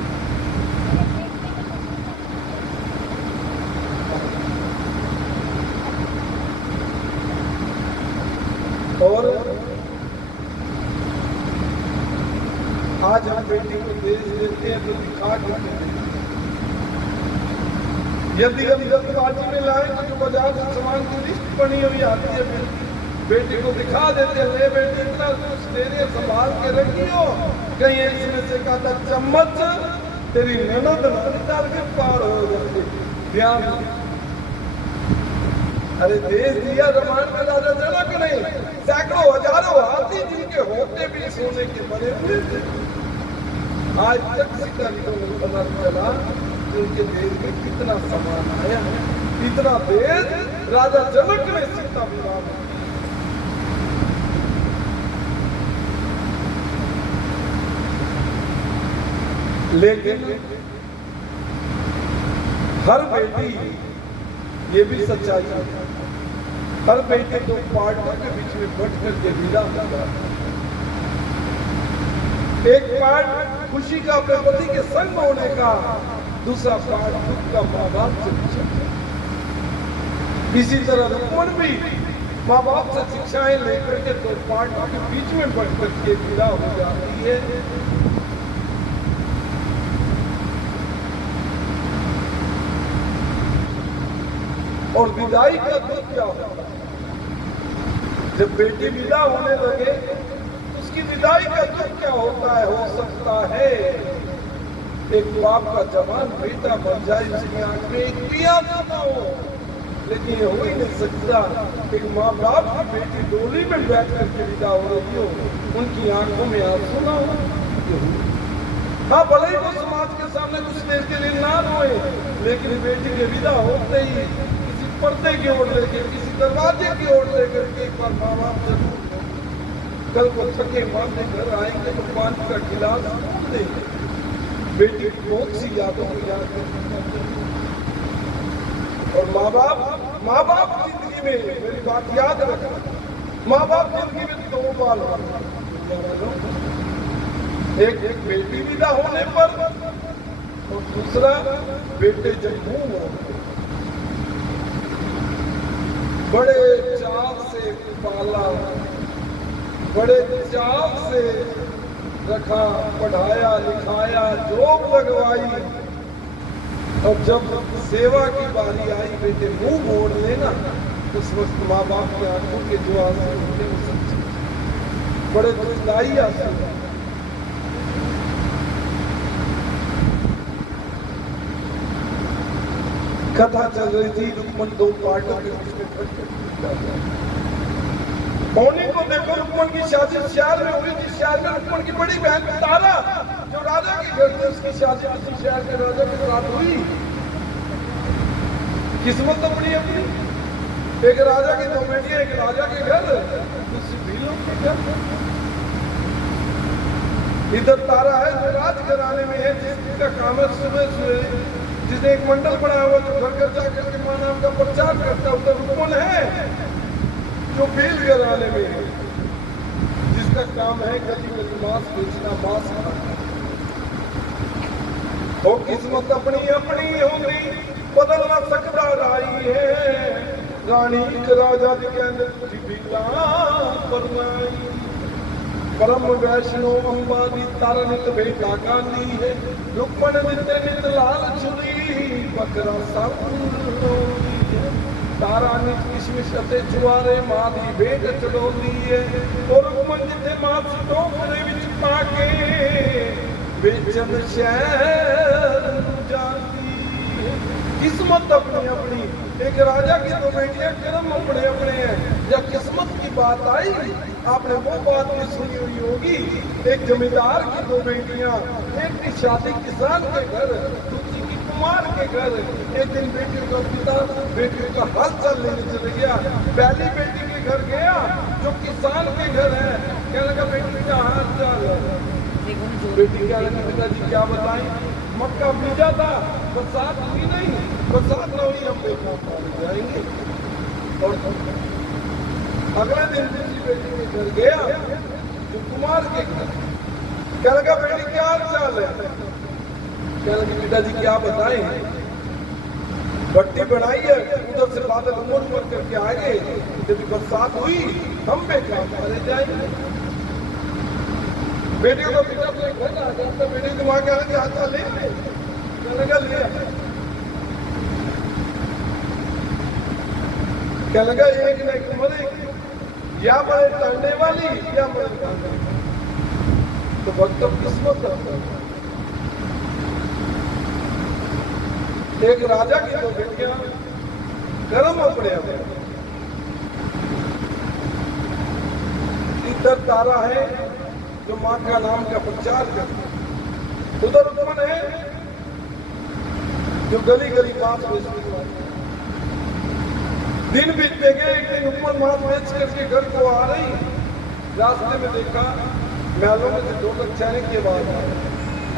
और आज हम बेटी को भेज देते हैं तो दिखा देते हैं। यदि हम जल्दबाजी में लाए तो जो बाजार से सामान की लिस्ट बनी हुई आती है बेटी को दिखा देते हैं, ले बेटी इतना कुछ दे रही है, संभाल के रखी हो, कहीं इसमें से कहता चम्मच तेरी ननद डाल के पार हो जाती। ध्यान, अरे देश दिया रामायण में राजा जनक ने सैकड़ों हजारों हाथी जिनके होते भी सोने के बने हुए थे। आज तक सिक्का को पता चला कि उनके देश में कितना सामान आया, इतना देश राजा जनक ने सीता विवाह में। लेकिन हर बेटी, ये भी सच्चाई है, हर बेटी तो पार्टनर के बीच में बट करके विदा होता है। एक पार्ट खुशी का अपने पति के संग होने का, दूसरा पार्ट दुख का माँ बाप से पूछा। इसी तरह रुक्मण भी माँ बाप से शिक्षाएं लेकर के तो पार्टनर के बीच में बट करके विदा हो जाती है। और विदाई का दुख क्या होता है? जब बेटी विदा होने लगे उसकी विदाई का दुख क्या होता है? हो सकता है एक बाप का जवान बेटा बन जाए, उसकी आंख में एक पिया ना हो, लेकिन ये हो ही नहीं सकता। एक माँ बाप की बेटी डोली में बैठ करके विदा हो रही हो, उनकी आंखों में आंसू ना हो। हाँ, भले ही वो समाज के सामने कुछ देर के लिए ना रोए, लेकिन बेटी के विदा होते ही पर्दे की ओर लेकर, किसी दरवाजे की ओर लेकर के एक बार माँ बाप जरूर कल को थके मारने घर आएंगे तो पानी का गिलास देंगे। बेटी की बहुत सी यादों को याद करते। और माँ बाप की जिंदगी में मेरी बात याद रखना, माँ बाप जिंदगी में दो बाल एक बेटी विदा होने पर और दूसरा बेटे जब मुंह मोड़ते। बड़े चाव से पाला, बड़े चाव से रखा, पढ़ाया लिखाया, जॉब लगवाई, और जब सेवा की बारी आई बेटे मुंह मोड़ लेना, उस वक्त माँ बाप के आंखों के जो आंसू होते हैं सच्चे बड़े दुखदाई आंसू। कथा चल रही थी, रुक्मण दो पार्टों के बीच में मौनी को देखो, रुक्मण की शादी शहर में हुई थी। शहर में रुक्मण की बड़ी बहन तारा जो राजा के घर में, उसकी शादी किसी शहर के राजा के साथ हुई। किस्मत तो बड़ी अपनी, एक राजा की दो बेटियां, एक राजा के घर, दूसरी भीलों के घर। इधर तारा है जो राजघराने में है, जिसका काम है सुबह सुबह, जिसने एक मंडल बनाया हुआ जो घर घर जाकर के मां नाम का प्रचार करता है। उधर रुक्मण है जो बेल घराने में है, जिसका काम है गली गली मांस बेचना, मांस खाना। और किस्मत अपनी अपनी होगी, बदल ना सकता राई है। रानी राजा जी कहते फरमाई, परम वैष्णो अंबादी तारा नित बेटा गांधी है। रुक्मण नित नित लाल चुरी, बकरा सब तारा नित किशमिश अते जुआरे, मादी बेट चढ़ोदी है। और रुक्मण जिथे मास टोकरे विच पाके, बेचन शहर जाती है। किस्मत अपनी अपनी, एक राजा की दो बेटियां, कर्म अपने अपने हैं। जब किस्मत की बात आई, आपने वो बात भी सुनी हुई होगी, एक जमींदार की दो बेटियां, एक की शादी किसान के घर, दूसरी की कुमार के घर। एक दिन बेटी का पिता बेटी का हाल चाल लेने चले गया। पहली बेटी के घर गया जो किसान के घर है, कहने लगा बेटी का हाल चाल। बेटी क्या लगी, पिताजी क्या बताएं, मक्का बीजा था, बरसात हुई नहीं, बरसात न हुई, हम बेटा पानी जाएंगे। और अगले दिन दूसरी बेटी के घर गया जो कुमार के घर, क्या लगा बेटी क्या हाल चाल है, क्या लगी पिताजी क्या बताएं, भट्टी बनाई है, उधर से बादल उमड़ उमड़ करके आए, जब बरसात हुई हम बेटा मारे जाएंगे। बेटी को पिता तो एक घर आ गया, बेटी की मां क्या हाथ चाल ले लिया, क्या लगा एक न एक मरेगी, या मरे टलने वाली या मरे टलने वाली। तो वक्त किस्मत एक राजा की दो बेटियां, कर्म अपने अपने। इधर तारा है जो मां का नाम का प्रचार करता, उधर रुक्मण है जो गली गली मांस बेचने वाले। दिन बीतते गए, एक दिन रुक्मण मांस बेच करके घर को आ रही, रास्ते में देखा महलों में से दो चैने की आवाज आई।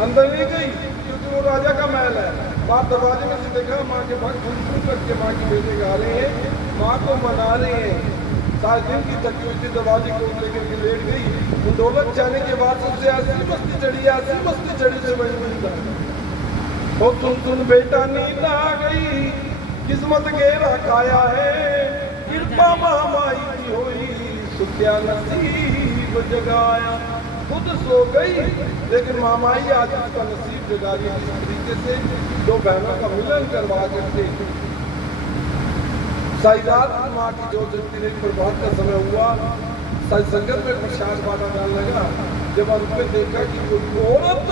अंदर नहीं गई क्योंकि वो राजा का महल है। बाहर दरवाजे में से देखा माँ के भाग घूम करके माँ के बेटे गा रहे हैं, माँ को मना रहे हैं। सारे दिन की थकी हुई थी, दरवाजे को लेकर के लेट गई। उन दौलत जाने के बाद सबसे ऐसी मस्ती चढ़ी, ऐसी मस्ती चढ़ी से बड़ी नींद आ गई। और सुन बेटा नींद आ गई, किस्मत घेरा खाया है, कृपा महामाई की हुई, सुत्या नसीब जगाया। खुद सो गई लेकिन मामाई आज उसका नसीब जगा दिया। इस तरीके से दो बहनों का मिलन करवा करके साई रात माँ की जो जल्दी प्रभात का समय हुआ, साई संगत में प्रसाद बांटा डालने लगा। जब अंत में देखा कि कोई औरत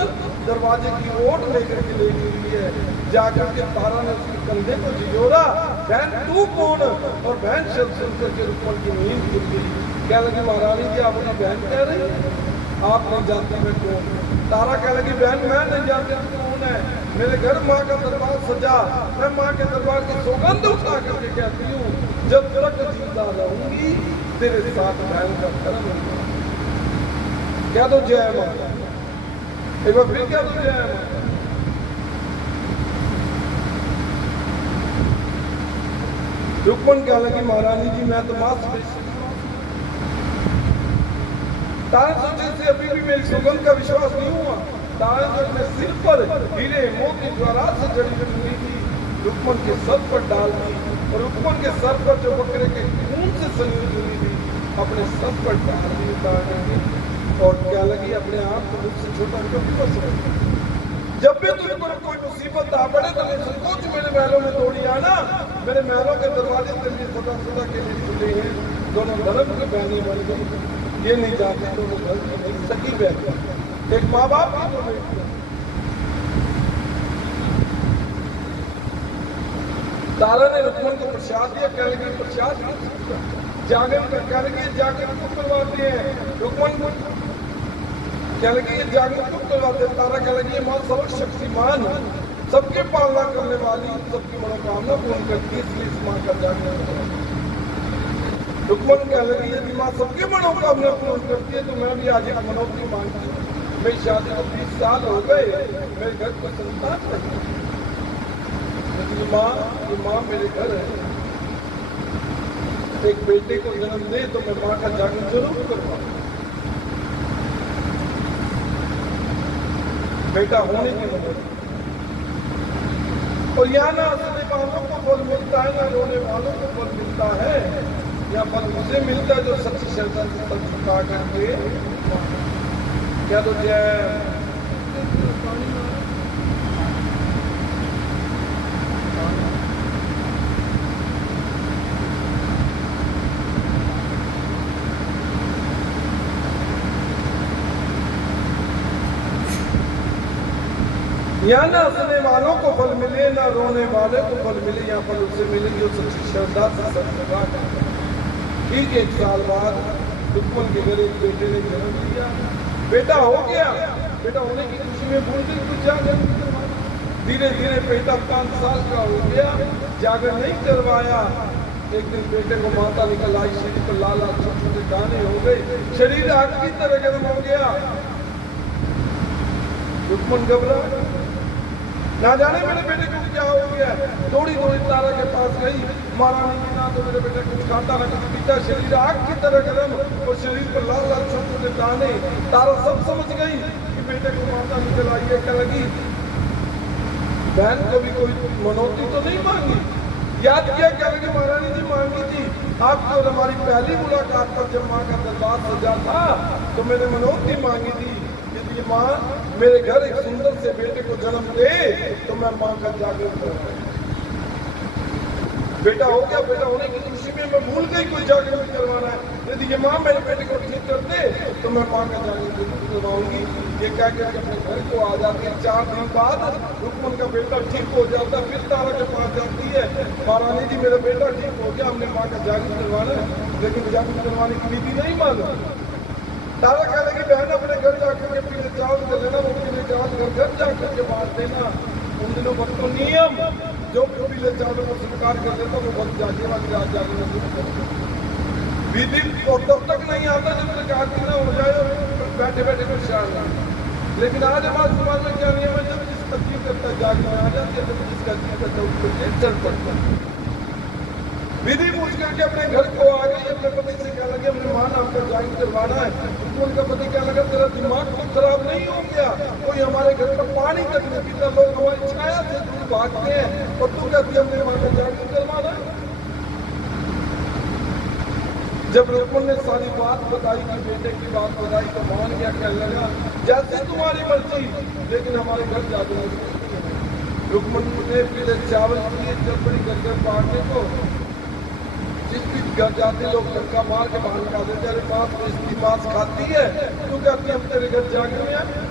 दरवाजे की ओर लेकर के लेटी हुई है, जाकर के तारा ने उसके कंधे को झिझोरा, बहन तू कौन? और बहन शब्द सुन करके रुक्मण की नींद खुल गई। क्या लगी महारानी जी आप अपनी बहन कह रही है, आप नहीं जानती मैं कौन? तारा कह लगी बहन मैं नहीं जानती कौन है, मेरे घर माँ का दरबार सजा, मैं माँ के दरबार की सौगंध उठा करके कहती हूँ जब तक जिंदा रहूंगी तेरे साथ बहन का धर्म होगा। क्या तो जय माता, एक बार फिर क्या तो जय माता। रुक्मण क्या लगी महारानी जी मैं तो मांस बेच, तारा सोचे से अभी भी मेरी सुगंध का विश्वास नहीं हुआ। तारा जब मैं सिर पर हीरे मोती ज्वारात से जड़ी चुनी थी, रुक्मन के सर पर डाल दी, और रुक्मन के सर पर जो बकरे के खून से सनी चुनी थी अपने सर पर डाल दी। और क्या लगी, अपने आप को मुझसे छोटा कभी कर सकता। जब भी तुझ पर कोई मुसीबत आ पड़े तो निसंकोच मेरे महलों में दौड़ी आना। मेरे महलों के दरवाजे तेरे लिए सदा सदा के लिए खुले हैं। दोनों धर्म की बहनी बन गई, ये नहीं जानती दोनों घर की नहीं सकी बहन, एक माँ बाप की तो बेटी। तारा ने रुक्मन को प्रसाद दिया, कह लगी प्रसाद जागर का, कह लगी जागर को करवाते हैं। रुक्मन को कह लगी ये जागर को करवाते हैं। तारा कह लगी माँ सर्वशक्तिमान, सबके पालना करने वाली, सबकी मनोकामना पूर्ण करती है, इसलिए इस माँ का जागर। रुक्मन कह लगी यदि माँ सबकी मनोकामना पूर्ण करती है तो मैं भी आज एक मनोती मांगती हूँ। मेरी शादी को 20 साल हो गए, मेरे घर को संतान नहीं। ये माँ मेरे घर है, एक बेटे को जन्म दे तो मैं माँ का जागरण जरूर करवाऊं। बेटा होने की मदद, और यहाँ ना हंसने वालों को फल मिलता है, ना रोने वालों को फल मिलता है। यहाँ फल मुझे मिलता है जो सच्ची श्रद्धा से फल चुका करके क्या तो जय यहाँ ना हंसने वालों को फल मिले, ना रोने वाले को फल मिले। यहाँ फल उसे मिले जो सच्ची श्रद्धा से सत्संगा करता है। ठीक 1 साल बाद रुक्मन के घर एक बेटे ने जन्म लिया, बेटा हो गया। बेटा होने की खुशी में भूल गई कुछ जागर। धीरे धीरे बेटा 5 साल का हो गया, जागर नहीं करवाया। एक दिन बेटे को माता निकल आई, शरीर पर लाल लाल छोटे छोटे दाने हो गए, शरीर आग की तरह गर्म हो गया। रुक्मन घबरा, ना जाने मेरे बेटे को क्या हो गया। दौड़ी दौड़ी तारा के पास गई, महारानी की ना तो मेरे बेटे कुछ खाता ना कुछ पीता, शरीर आग की तरह गर्म और शरीर पर लाल लाल छोटे छोटे दाने। तारा सब समझ गई कि बेटे को माता निकल आई है। क्या लगी, बहन को भी कोई मनौती तो नहीं मांगी। याद किया, क्या लगी महारानी जी मांगी थी आपको। तो हमारी पहली मुलाकात पर जब माँ का दरबार सजा था तो मैंने मनौती मांगी थी, यदि माँ मेरे घर एक सुंदर से बेटे को जन्म दे तो मैं माँ का जागरण करूंगा। बेटा हो गया, बेटा होने की खुशी में मैं भूल गई कोई जागरण करवाना है। यदि ये माँ मेरे बेटे को ठीक कर दे तो मैं माँ का जागरण करवाऊंगी। ये क्या करके अपने घर को आ जाती है। 4 दिन बाद रुक्मन का बेटा ठीक हो जाता, फिर तारा के पास जाती है, महारानी जी मेरा बेटा ठीक हो गया, हमने माँ का जागरण करवाना है, लेकिन जागरण करवाने की विधि नहीं मालूम। तारा कह लगी बहन अपने घर जाकर के पीले चावल कर लेना, वो पीले चावल घर जाकर के बांट देना। उन दिनों वक्त तो नियम जो पीले चावल को स्वीकार कर लेता वो बहुत जागे वाली रात जागे विधि और तब तक नहीं आता जब तक आरती ना हो जाए और बैठे बैठे कुछ शान। लेकिन आज हमारे समाज में क्या नियम है, जब जिसका जी करता जागने आ जाती है, जब जिसका जी करता उसको चल पड़ता है। विधि पूछ करके अपने घर को आ गई, अपने पति से क्या लगे हमने मान आपका जागरण करवाना है। उनका पति क्या लगा तेरा दिमाग तो खराब नहीं हो गया, कोई हमारे घर का पानी तक नहीं पीता, लोग हमारी छाया से दूर भागते हैं और तू कहती हमने माँ का जागरण करवाना है। जब रुक्मन ने सारी बात बताई कि बेटे की बात बताई तो मान गया, कहने लगा जैसे तुम्हारी मर्जी, लेकिन हमारे घर जागरण। रुक्मन ने पीले चावल किए जब बड़ी घर बांटने को, जिस भी घर जाते लोग धक्का मार के बाहर निकाल देते, अरे बात तो इसकी मांस खाती है, तू कहती हम तेरे घर जागरण में आए।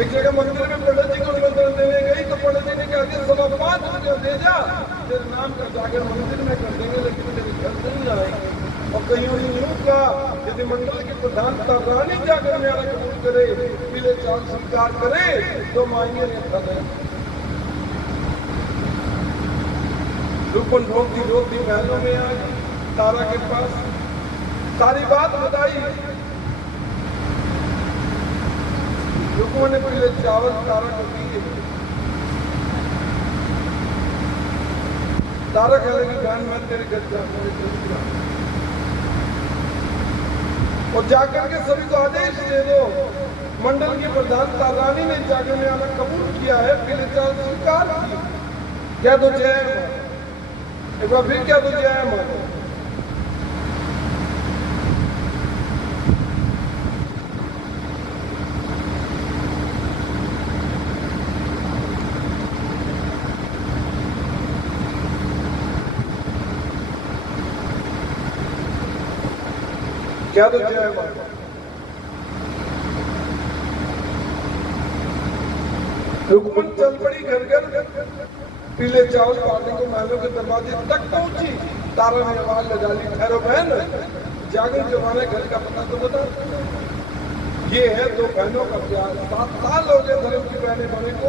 एक जगह मंदिर में पंडित जी को निमंत्रण देने गई तो पंडित जी ने कहा दिया 5.25 रुपया दे जा, तेरे नाम का जागरण मंदिर में कर देंगे, लेकिन तेरे घर नहीं आएंगे। और कईयों ने यूं कहा यदि मंडल की प्रधानता रानी जागरण में आना कबूल करे, पीले चावल स्वीकार करे तो मांगे नहीं। रुक्मन रोती रोती महलों में आई, तारा के पास सारी बात बताई। रुक्मन ने पीले चावल तारा को दिए। तारा कह लगी बहन मैं तेरे घर जाऊंगा। और जाकर के सभी को आदेश दे दो। मंडल की प्रधान तारानी ने जागर में आना कबूल किया है, पीले चावल स्वीकार किया। क्या तो जय मां, एक बार फिर क्या तो जय मां। क्या तो जय मां। रुक्मन चल पड़ी घर घर, पीले चावल पाने को महलों के दरवाजे तक पहुंची। तारा ने आवाज लगा ली, ठहरो बहन, जागर जमाने घर का पता तो बता। ये है दो बहनों का प्यार। 7 साल हो गए धर्म की बहनें बने को,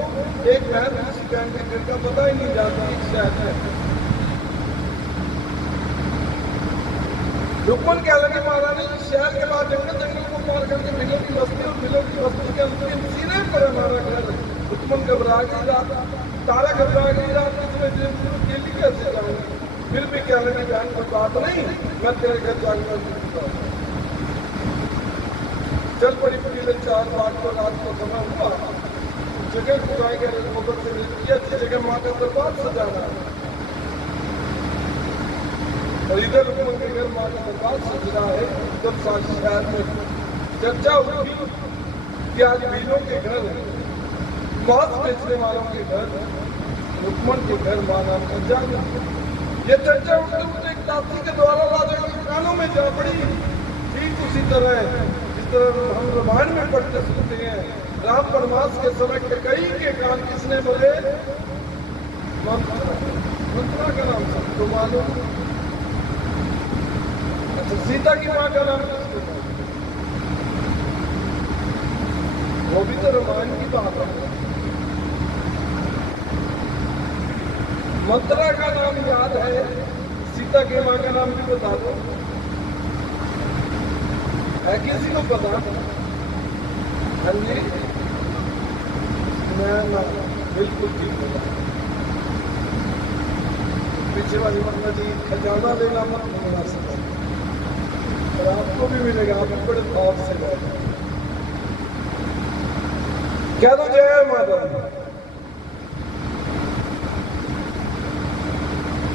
एक बहन दूसरी बहन के घर का पता ही नहीं जाता। शायद है रुक्मन क्या लगे महारानी, शहर के बाद जंगल, जंगल को पार करके मिलों की बस्ती और मिलों की बस्ती के अंतिम सिरे पर हमारा घर। रुक्मन घबरा गई रात, तारा घबरा गई रात, अकेली कैसे जाऊंगी। फिर भी क्या लगे बहन कोई बात नहीं, मैं तेरे घर जाऊंगा। चल पड़ी पीले 4 बात को रात को समय हुआ। जगह खुदाई के मोहब्बत से मिलती अच्छी जगह माँ का दरबार सजाना। और इधर रुक्मन के घर माँ का दरबार सज रहा है। जब सारी शहर में चर्चा उठी कि आज भीलों के घर, मांस बेचने वालों के घर, रुक्मन के घर मां नाम का जागर। ये चर्चा उठते उठते एक दासी के द्वारा राजा के कानों में जा पड़ी। ठीक उसी तरह जिस तरह हम रामायण में पढ़ते सुनते हैं, राम वनवास के समय कैकेयी के कान किसने बोले? मंत्रा का नाम सबको मालूम। अच्छा, सीता की मां का नाम किसको मालूम? वो भी तो रामायण की बात है। मंत्रा का नाम याद है, सीता की मां का नाम भी बता दो। है किसी को पता? हाँ जी, मैं बिल्कुल ठीक होगा। पीछे वाली माता जी खजाना लेना मत मिलना सकता, और आपको भी मिलेगा। आप बड़े भाव से गए। क्या तो जय माता।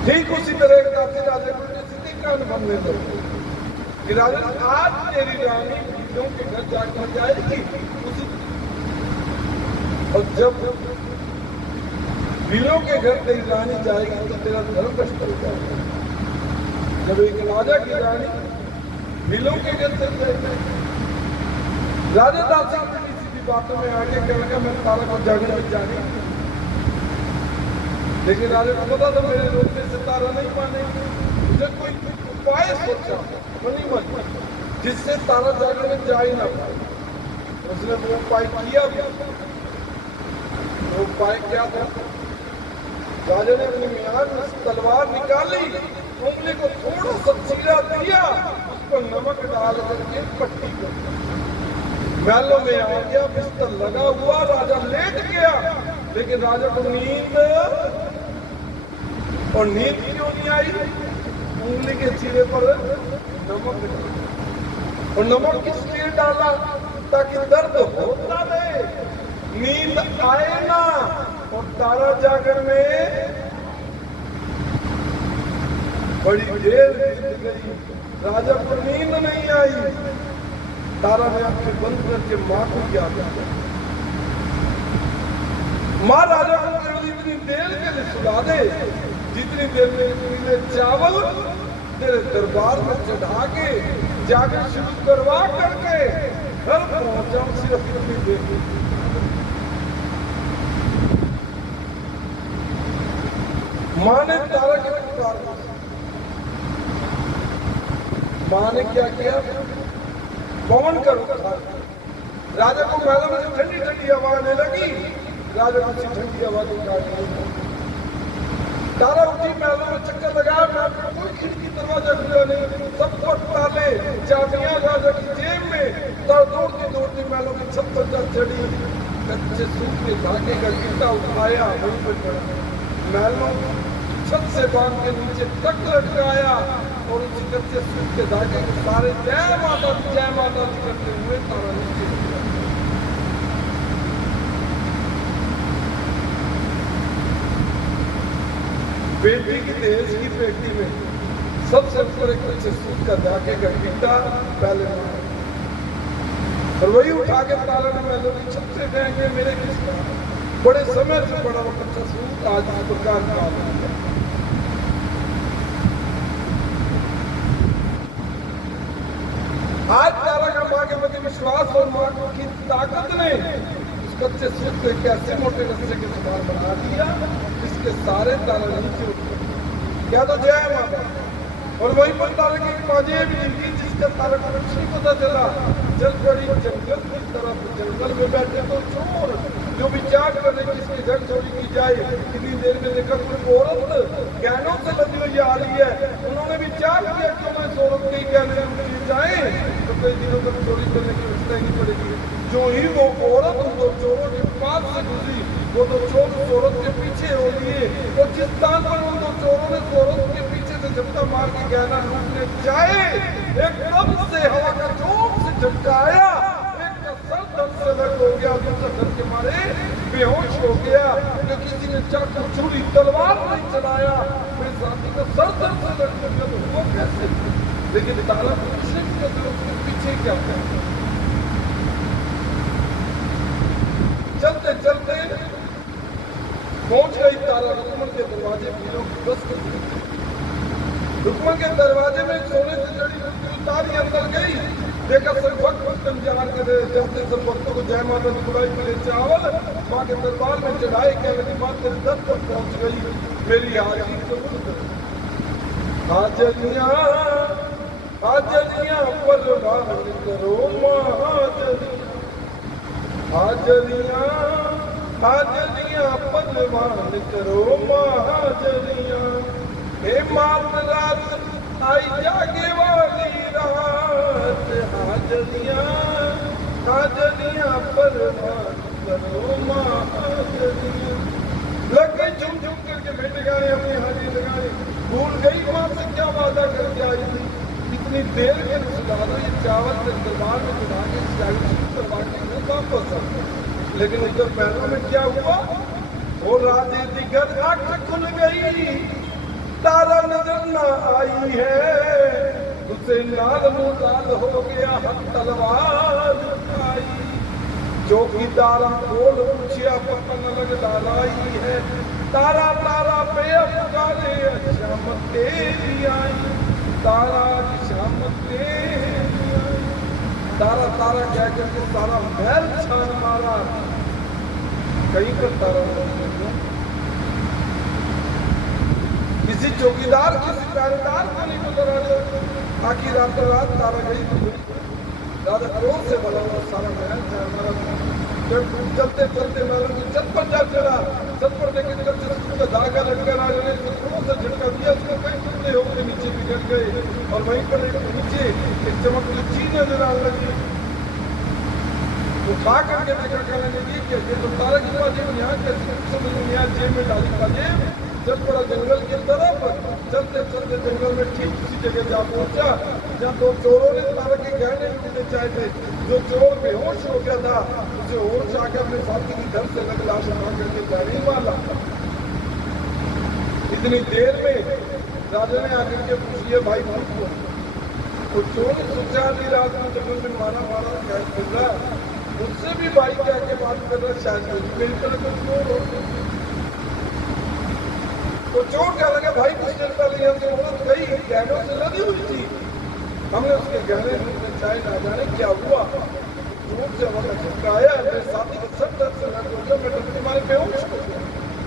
ठीक उसी तरह दासी राजा को सीधे कान भरने दो कि राजा आज तेरी रानी भीलों के घर जाकर जाएगी। और जब भीलों के घर तेरी रानी जाएगी तो तेरा धर्म भ्रष्ट हो जाएगा। जब एक राजा की रानी भीलों के घर चल जाएगी, राजा दासी अपनी सीधी बातों में आगे कहने लगा, मैं तारा को जागने में जाने। लेकिन राजा को पता था मेरे रोकने से तारा नहीं मानेगी। मुझे कोई उपाय सोचा मनी मन, जिससे तारा जागने में जा ही ना पाए। उसने वो उपाय किया भी। वो उपाय क्या था? राजा ने अपनी म्यान में तलवार निकाली, उंगली को थोड़ा सा चीरा दिया, उस पर नमक डाल करके पट्टी कर महलों में आ गया। बिस्तर लगा हुआ, राजा लेट गया। लेकिन राजा को नींद, और नींद क्यों नहीं आई? उंगली के चीरे पर नमक डाला। और नमक किस लिए डाला? ताकि दर्द होता रहे, नींद आए ना। और तारा जागर में बड़ी देर बीत गई, राजा को नींद नहीं आई। तारा ने आंखें बंद करके मां को याद किया। मां राजा को केवल इतनी देर के लिए सुला दे जितनी देर में पीले चावल तेरे दरबार में चढ़ा के जाकर शुरू करवा करके घर पहुंचा। सिर्फ इतनी देर मां ने तारा के पुकार, मां ने क्या किया? पवन कर उठा। राजा को महलों में ठंडी ठंडी हवा आने लगी। राजा को ठंडी हवा उठा दी। तारा उठी, महलों में चक्कर लगाया। महल में कोई खिड़की दरवाजा खुला नहीं, सब पर ताले, चाबियां राजा की जेब में। दौड़ती दौड़ती महलों में छत पर जा चढ़ी, कच्चे सूखे धागे का गिट्टा उठाया, वहीं पर चढ़ा। महलों छत से बांध के नीचे तक लटकाया। और उसी कच्चे सूत के धागे के सारे जय माता दी करते हुए तारा नीचे गिर गया। बेटी की दहेज की पेटी में सबसे ऊपर एक कच्चे सूत का धागे का गिट्टा पहले मारा और वही उठा के तारा ने मेलोडी छत से फेंके मेरे किसका बड़े समय से बड़ा वो कच्चा सूत आज इस प्रकार का आज तारा का माँ के प्रति विश्वास और माँ की ताकत ने उस कच्चे सूत को एक ऐसे मोटे रस्से के समान बना दिया जिसके सारे तारा नीचे उठ गए। क्या तो जय माता। और वहीं पर तारा की पाजे भी निकली जिसका तारा को कुछ नहीं पता चला। चल पड़ी जंगल की तरफ, जंगल में बैठे तो चोर जो विचार करने किसकी जग चोरी की जाए। कितनी देर में देखा कोई औरत गहनों से लगी हुई आ रही है। उन्होंने विचार किया क्यों मैं इस औरत के गहने लिए जाए तो कई दिनों तक चोरी करने की व्यवस्था ही नहीं पड़ेगी। जो ही वो औरत उन दो चोरों के पास से गुजरी वो दो चोर उस औरत के पीछे हो लिए और जिस स्थान पर उन दो चोरों ने औरत के पीछे से झपटा मार के गहना लूटने जाए एकदम से हवा का जोर से झटका आया। एक का सर दर्द से लग हो गया, दूसरा डर के मारे बेहोश हो गया। तो किसी ने चाकू छुरी तलवार नहीं चलाया, मेरे साथी का सर दर्द से लग हो गया। तो वो कैसे? लेकिन तारा उसके पीछे क्या था। चलते चलते पहुंच गई तारा रुक्मन के दरवाजे पीलों की बस रुक्मन के दरवाजे में सोने से जड़ी बुटी उतारी अंदर गई। देखा सब भक्त इंतजार कर रहे जाते सब भक्तों को जय माता दी बुलाई मिले चावल माँ के दरबार में चढ़ाई के मेरी बात तेरे दर पर पहुंच गई। मेरी हाजिरी कबूल कर। हाजरियां हाजरियां परवान करो महाजरियां हाजरियां हाजरियां परवान करो महाजरियां। हे मात रात आई जागे वाली रात हाजरियां हाजरियां परवान करो महाजरियां। लग गई झुम झुम करके बेटे गाने अपनी हाजिरी लगाने। भूल गई माँ से क्या वादा करके आई थी। इतनी देर के सुधा दो ये चावल के दरबार में चढ़ा के करवा के वापस। लेकिन उधर पैरों में क्या हुआ वो राजे दिगर आंख खुल गई। तारा नजर न आई है उसे लाल मुंह लाल हो गया हाथ तलवार उठाई। चौकीदारा बोल पूछिया पता न लग डालाई है। तारा तारा पे पुकारे शाम तेरी आई। तारा की शाम तेरी आई। तारा तारा कह करके तारा महल छान मारा। कहीं पर तारा किसी चौकीदार किसी पहरेदार को नहीं गुजर रहे। आखिर रात तारा गई राजा क्रोध से भरा हुआ सारा महल छान मारा। जब चलते चलते महल को छत पर जा चढ़ा। छत पर लेकिन जब धागा लगकर राजा ने क्रोध से झटका दिया उसको कई टुकड़े होकर नीचे बिगड़ गए। और वहीं पर एक नीचे एक चमकती चीज नजर आने लगी। वो खा करके देखा कहने लगी कि तो तारा की बाजेब यहाँ कैसे समझ में यहाँ जेब में डाली बाजेब। जब पड़ा जंगल की तरफ चलते चलते जंगल में ठीक उसी जगह जा पहुंचा जहाँ दो चोरों ने तारा के गहने लूटने चाहे थे। जो चोर बेहोश हो गया था उसे होश आकर अपने साथी की घर से लग लाश उठा करके गहने मारा। इतनी देर में राजा ने आकर के पूछ लिया भाई पूछ तो चोर सोचा नहीं रात में जंगल में मारा कैद कर रहा मुझसे भी भाई कह के बात कर रहा शायद मेरी तरह को चोर हो। तो चोर क्या लगा भाई कुछ देर पहले यहाँ से औरत गई गहनों से लगी हुई थी। हमने उसके गहने लूटने चाहे ना जाने क्या हुआ। चोर से हमारा झटकाया मेरे साथी को सब दर्द से लग गया। मैं डर तुम्हारे बेहोश हो गया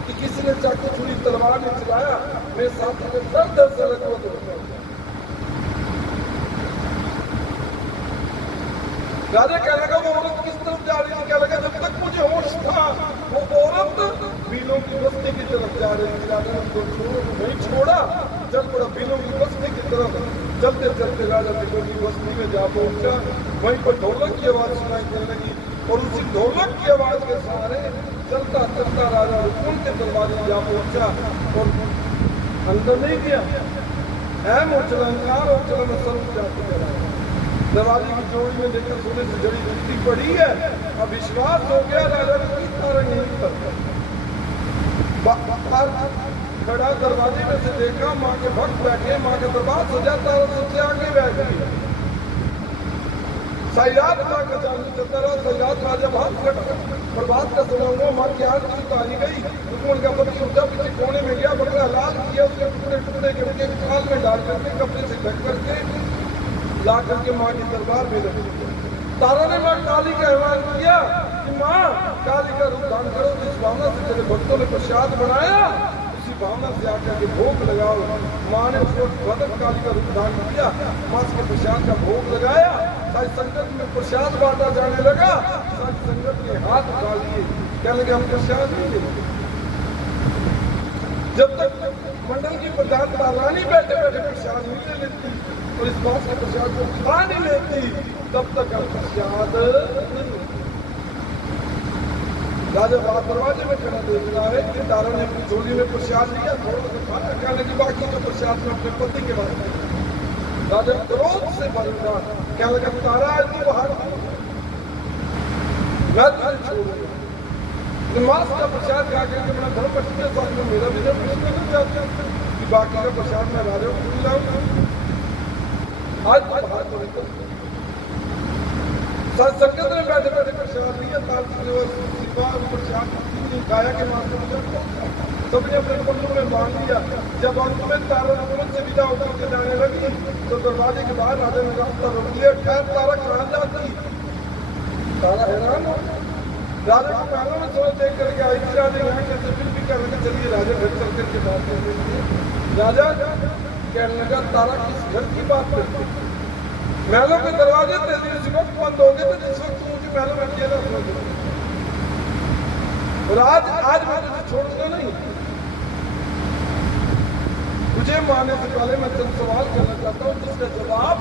कि किसी ने चाकू छुरी तलवार में चलाया। मेरे साथी को सब दर्द से लग गया। राजा क्या लगा वो औरत किस तरफ जा रही थी। क्या लगा जब तक मुझे होश था वो औरत बीलों की बस्ती की तरफ जा रही थी। राजा ने उसको नहीं छोड़ा चल पड़ा बीलों की बस्ती की तरफ। चलते चलते राजा बीलों की बस्ती में जा पहुंचा। वहीं पर ढोलक की आवाज सुनाई देने लगी और उसी ढोलक की आवाज के सहारे चलता चलता राजा रुक्मन के दरबार में जा पहुंचा और अंदर नहीं गया। अहम उचलनकार और चलन सर्व जाति कराया। दरवाजे की चोरी में देखा सोने से जड़ी बूटी पड़ी है, अब विश्वास हो गया राजा की तारा नहीं करता। खड़ा दरवाजे में से देखा, माँ के भक्त बैठे, माँ के दरबार सजा, तारा सबसे आगे बैठ गई। सैयाद माँ का जानू चलता रहा, सैयाद राजा भाग खड़ा, प्रभात का समय हुआ, माँ की आरती उतारी गई, रुक्मण का पति उठा, पीछे कोने में गया, बकरा लाल किया, उसके टुकड़े टुकड़े करके थाल में डाल करके कपड़े से ढक करके ला करके माँ के दरबार में रख दिया। तारा ने माँ काली का आह्वान किया कि माँ काली का रूप धारण करो, जिस भावना से तेरे भक्तों ने प्रसाद बनाया उसी भावना से आकर के भोग लगाओ। माँ ने उसको भगत काली का रूप धारण किया, माँ के प्रसाद का भोग लगाया, सारी संगत में प्रसाद बांटा जाने लगा। सारी संगत के हाथ उठा लिए, कहने लगे हम प्रसाद नहीं लेंगे। जब तक मंडल की प्रधान रानी बैठे बैठे प्रसाद नहीं ले लेती और इस बात के प्रसाद को खा नहीं लेती, तब तक हम प्रसाद नहीं। राजा बाहर दरवाजे में खड़ा देख रहा है कि तारा ने अपनी झोली में प्रसाद लिया, थोड़ा सा खाना खाने की बाकी जो प्रसाद में अपने पति के बारे में। राजा क्रोध से भर उठा, क्या लगा तारा है तू बाहर, मैं तुझे छोड़ूंगा। मांस का प्रसाद खा करके अपना धर्म पक्ष के साथ में मेरा भी धर्म नहीं चाहता कि बाकी का प्रसाद मैं राजा को खिलाऊंगा। आज तो बाहर तो निकल संगत में बैठे बैठे प्रसाद लिया, ताल प्रसाद खाया के मात्र सबने अपने कमरों में बांध लिया। जब अंत में तारा तुरंत से विदा होकर के जाने लगी तो दरवाजे के बाहर राजा ने रास्ता रोक लिया, खैर तारा कहाँ जाती। तारा हैरान हो, राजा को पहले में सोच देख करके आई थी, राजा यहाँ कैसे फिर भी कहने लगे चलिए राजा घर चल करके बात करते। राजा कहने लगा तारा किस घर की बात करते, महलों के दरवाजे तेरे जिस वक्त बंद हो गए थे जिस वक्त मुझे महलों में किया था, और आज मैं तुझे छोड़ूंगा नहीं। तुझे मारने से पहले मैं तुम सवाल करना चाहता हूँ जिसका जवाब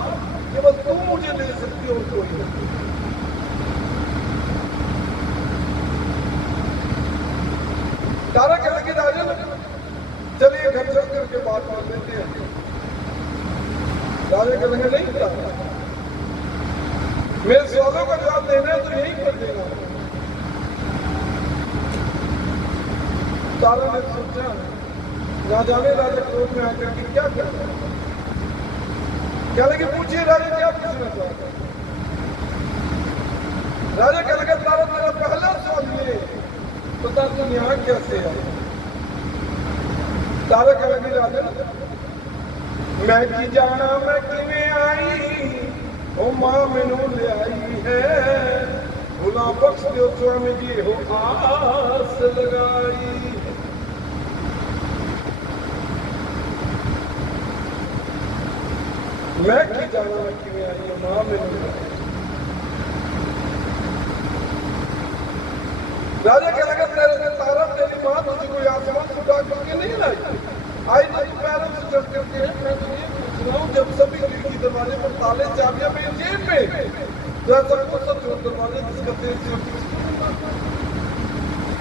केवल तू मुझे दे सकती हो और कोई नहीं। तारा कहने लगी राजा चलिए घर चल करके बात कर लेते हैं। राजा कहने लगे नहीं तारा, मेरे सवालों का जवाब देना है तो यही कर देना। तारा ने सोचा राजा ने राजा क्रोध में आकर के क्या करना, क्या लगे पूछिए राजा क्या पूछना चाहता। राजा कहने लगा तारा तेरा पहला सवाल ये बता तुम यहाँ कैसे आए। तारा कहने लगी राजा मैं की जाना मैं किमें आई, ओ मां मैनू ले आई है, भुला बख्श दो स्वामी जी हो आस लगाई। मैं की जाना मैं किमें आई, ओ मां मैनू ले आई। राजा कह लगा तेरे तारा तेरी मां तुझे कोई आसमान से उठा करके नहीं लाई, आई तो तू पैरों से चढ़ करके। मैं तुझे पूछ रहा हूँ जब सभी खिड़की दरवाजे पर ताले चाबियां मेरी जेब में, तो ऐसा कौन सा चोर दरवाजे जिसका तेरे से।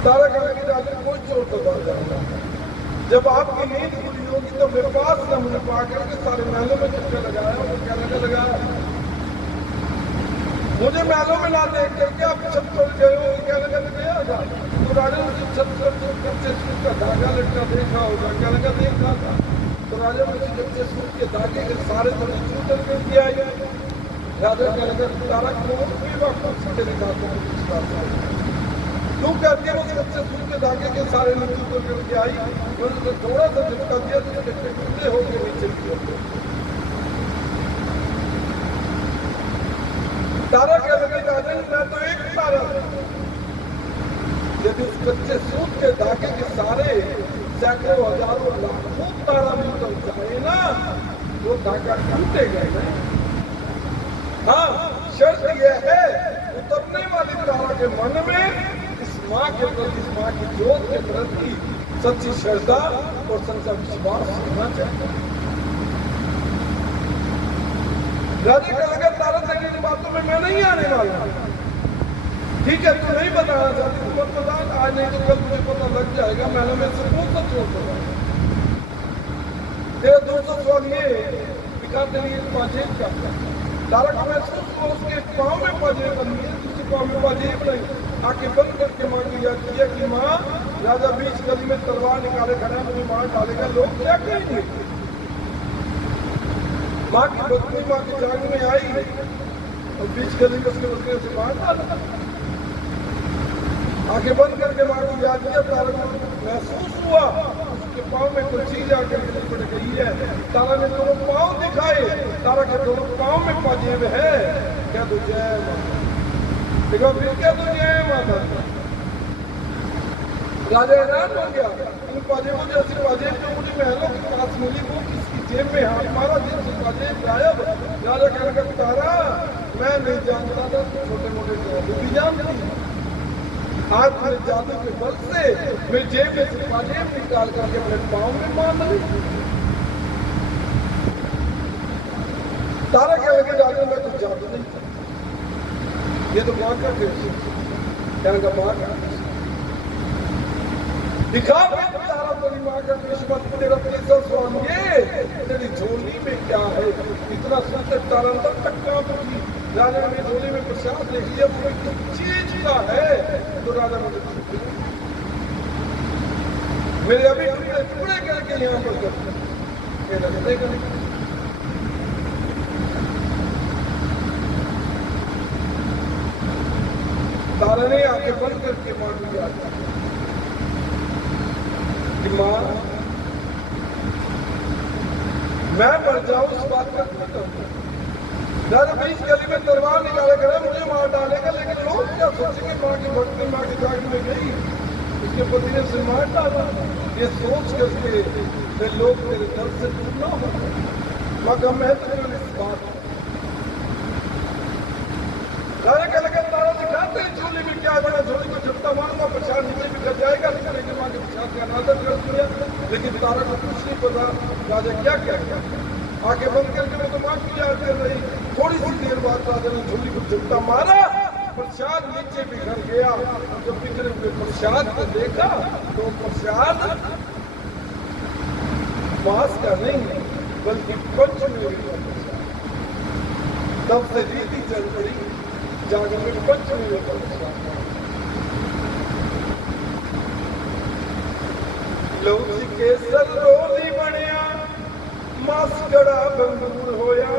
तारा कह लगी राजा कोई चोर दरवाजा नहीं, जब आपकी नींद पूरी होगी तो मेरे पास न मुझे पा करके सारे महलों में चक्कर लगाया और कहने लगा मुझे महलों में ना देख करके आप छत छोड़ गए हो, कहने लगा तो राजा मुझे छत कच्चे सूत का धागा लटका देखा होगा, क्या लगा देखा था। तो राजा मुझे कच्चे सूत के धागे के सारे तो नीचे उतर कर दिया गया। राजा कहने लगा तारा कौन भी वक्त तेरे बातों को पूछता तू करके उस कच्चे सूत के धागे के सारे नीचे उतर करके आई, मैंने तो थोड़ा सा झटका दिया तो टुकड़े होकर नीचे गिर। तारा क्या लगे राजा मैं तो एक तारा, यदि उस कच्चे सूत के धागे के सारे सैकड़ों हजारों लाखों तारा भी उतर जाए ना वो धागा टूटेगा नहीं। हाँ शर्त यह है उतरने वाली तारा के मन में इस माँ के प्रति, इस माँ की जोत के प्रति सच्ची श्रद्धा और सच्चा विश्वास होना चाहिए। राजा का लगा तारा तेरी इन बातों में मैं नहीं आने वाला, ठीक है तू नहीं बताना चाहती तू मत बता, आज नहीं तो कल मुझे पता लग जाएगा। मैंने में से कौन सा चोर बता। तेरा दूसरा सवाल ये दिखा तेरी पाजेब का तारा को महसूस हुआ उसके पाँव में पाजेब बनी है, दूसरे पाँव में पाजेब नहीं। आंखें बंद करके माँ की याद किया कि माँ राजा बीच गली में तलवार निकाले खड़ा है, मुझे मार डालेगा, लोग क्या कहेंगे। माँ की बदली माँ की जान में आई और बीच गली में उसके बदले से मार डाला। आंखें बंद करके माँ को याद किया, तारा को महसूस हुआ उसके पाँव में कोई चीज आकर गिर पड़ गई है। तारा ने दोनों पाँव दिखाए, तारा के दोनों पाँव में पाजेब है। क्या तो जय माता, देखो फिर क्या तो जय माता। राजा हैरान हो गया, इन पाजेबों जैसी पाजेब जो मुझे महलों के पास मिली वो किसकी जेब में हाथ मारा जिनसे पाजेब गायब। राजा कहने लगा तारा मैं नहीं जानता था, छोटे मोटे जादू भी जानती। आज मेरे जादू के बल से मेरी जेब में से पाजेब निकाल करके अपने पाँव में मार ली। तारा क्या लगे राजा में कुछ जादू नहीं था, ये तो माँ का कहने का माँ का दिखा तारा तेरी माँ का किस्मत। तेरा तीसरा सवाल ये तेरी झोली में क्या है। इतना सुंदर तारा अंदर तक काम की। राजा ने झोली में प्रसाद देख लिया, कोई चीज का है तो राजा मुझे मेरे अभी टुकड़े टुकड़े करके यहाँ पर कर तारा ने आंखें बंद करके माँ को याद किया कि माँ मैं मर जाऊं इस बात का नहीं कहूँगा। राजा बीच गली में तलवार निकाले खड़ा मुझे मार डालेगा, लेकिन लोग क्या सोचेंगे। माँ की भक्ति माँ की जाग में गई, उसके पति ने उसे मार डाला। ये सोच करके लोग तेरे दर से दूर न हो। माँ का महत्व इस बात। राजा क्या लगा तारा दिखाते झोली में क्या बड़ा, झोली को झपटा मारूंगा प्रसाद नीचे भी कर जाएगा। लेकिन माँ के प्रसाद का अनादर कर दिया, लेकिन तारा को कुछ नहीं पता राजा क्या करेगा। आंखें बंद करके वो तो माँ की याद कर रही। थोड़ी सी देर बाद राजा ने झोली को झपटा मारा, प्रसाद नीचे बिखर गया। जब बिखरे हुए प्रसाद को देखा तो प्रसाद मांस का नहीं बल्कि पंचमेवे का प्रसाद। तब से रीति चल पड़ी जागर में पंचमेवे का प्रसाद। लौसी केसर रोली बनिया, मास गड़ा बंगूर होया,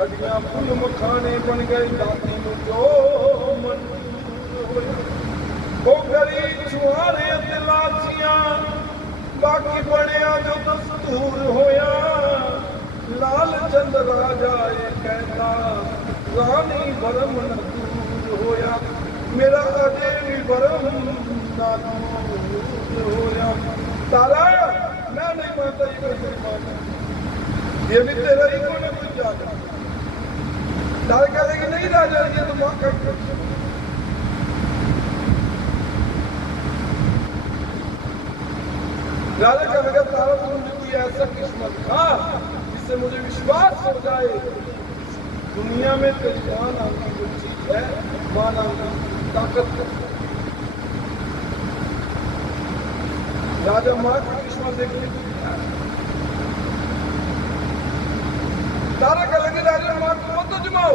हड्डियां फुल मखाने बन गए, दाती जो मंजूर होया। वो गरी छुहारे लाचियां बाकी बनिया जो दस्तूर होया। लाल चंद राजा कहता रानी भरम न दूर होया, मेरा अजय भी भरम ना दूर होया। तारा मैं नहीं मानता ये कोई मानता, ये भी तेरा ही कोई ना कुछ जाता। तारा कह रहे कि नहीं राजा ये तो माँ कर। राजा का लगा तारा तो मुझे कोई ऐसा किस्मत था जिससे मुझे विश्वास हो जाए दुनिया में तेरी मां नाम की जो चीज है, मां नाम की ताकत है। राजा मां की किस्मत देखने को तारा का लगे राजा मां को मत जमाओ।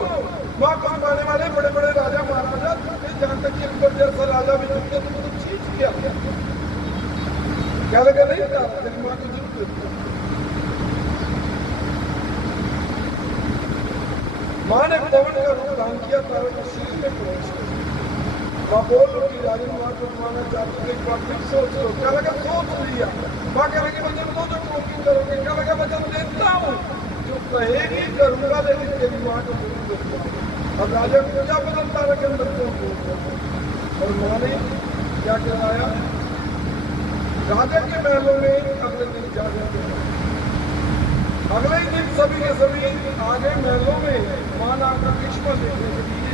मां को जमाने वाले बड़े बड़े राजा महाराजा जहां तक कि अकबर जैसा राजा भी चुके तो चीज किया क्या लगा नहीं था तेरी मां की जरूरत। मां ने पवन का रूप धारण किया, तारा के शरीर में प्रवेश किया। मां बोल उठी राजा मां को माना चाहती एक बार फिर सोच लो। क्या लगा सोच लिया। मां कह लगी वचन दो जो क्यों करोगे। क्या लगा वचन देता हूँ जो कहेगी करूंगा, लेकिन तेरी मां को जरूर दूंगा। अब राजा को क्या पता तारा के अंदर क्यों और मां ने क्या कहलाया। राजा के महलों में अगले दिन जाकर अगले दिन सभी के सभी आगे महलों में मां नाम का किस्मत देखने के लिए।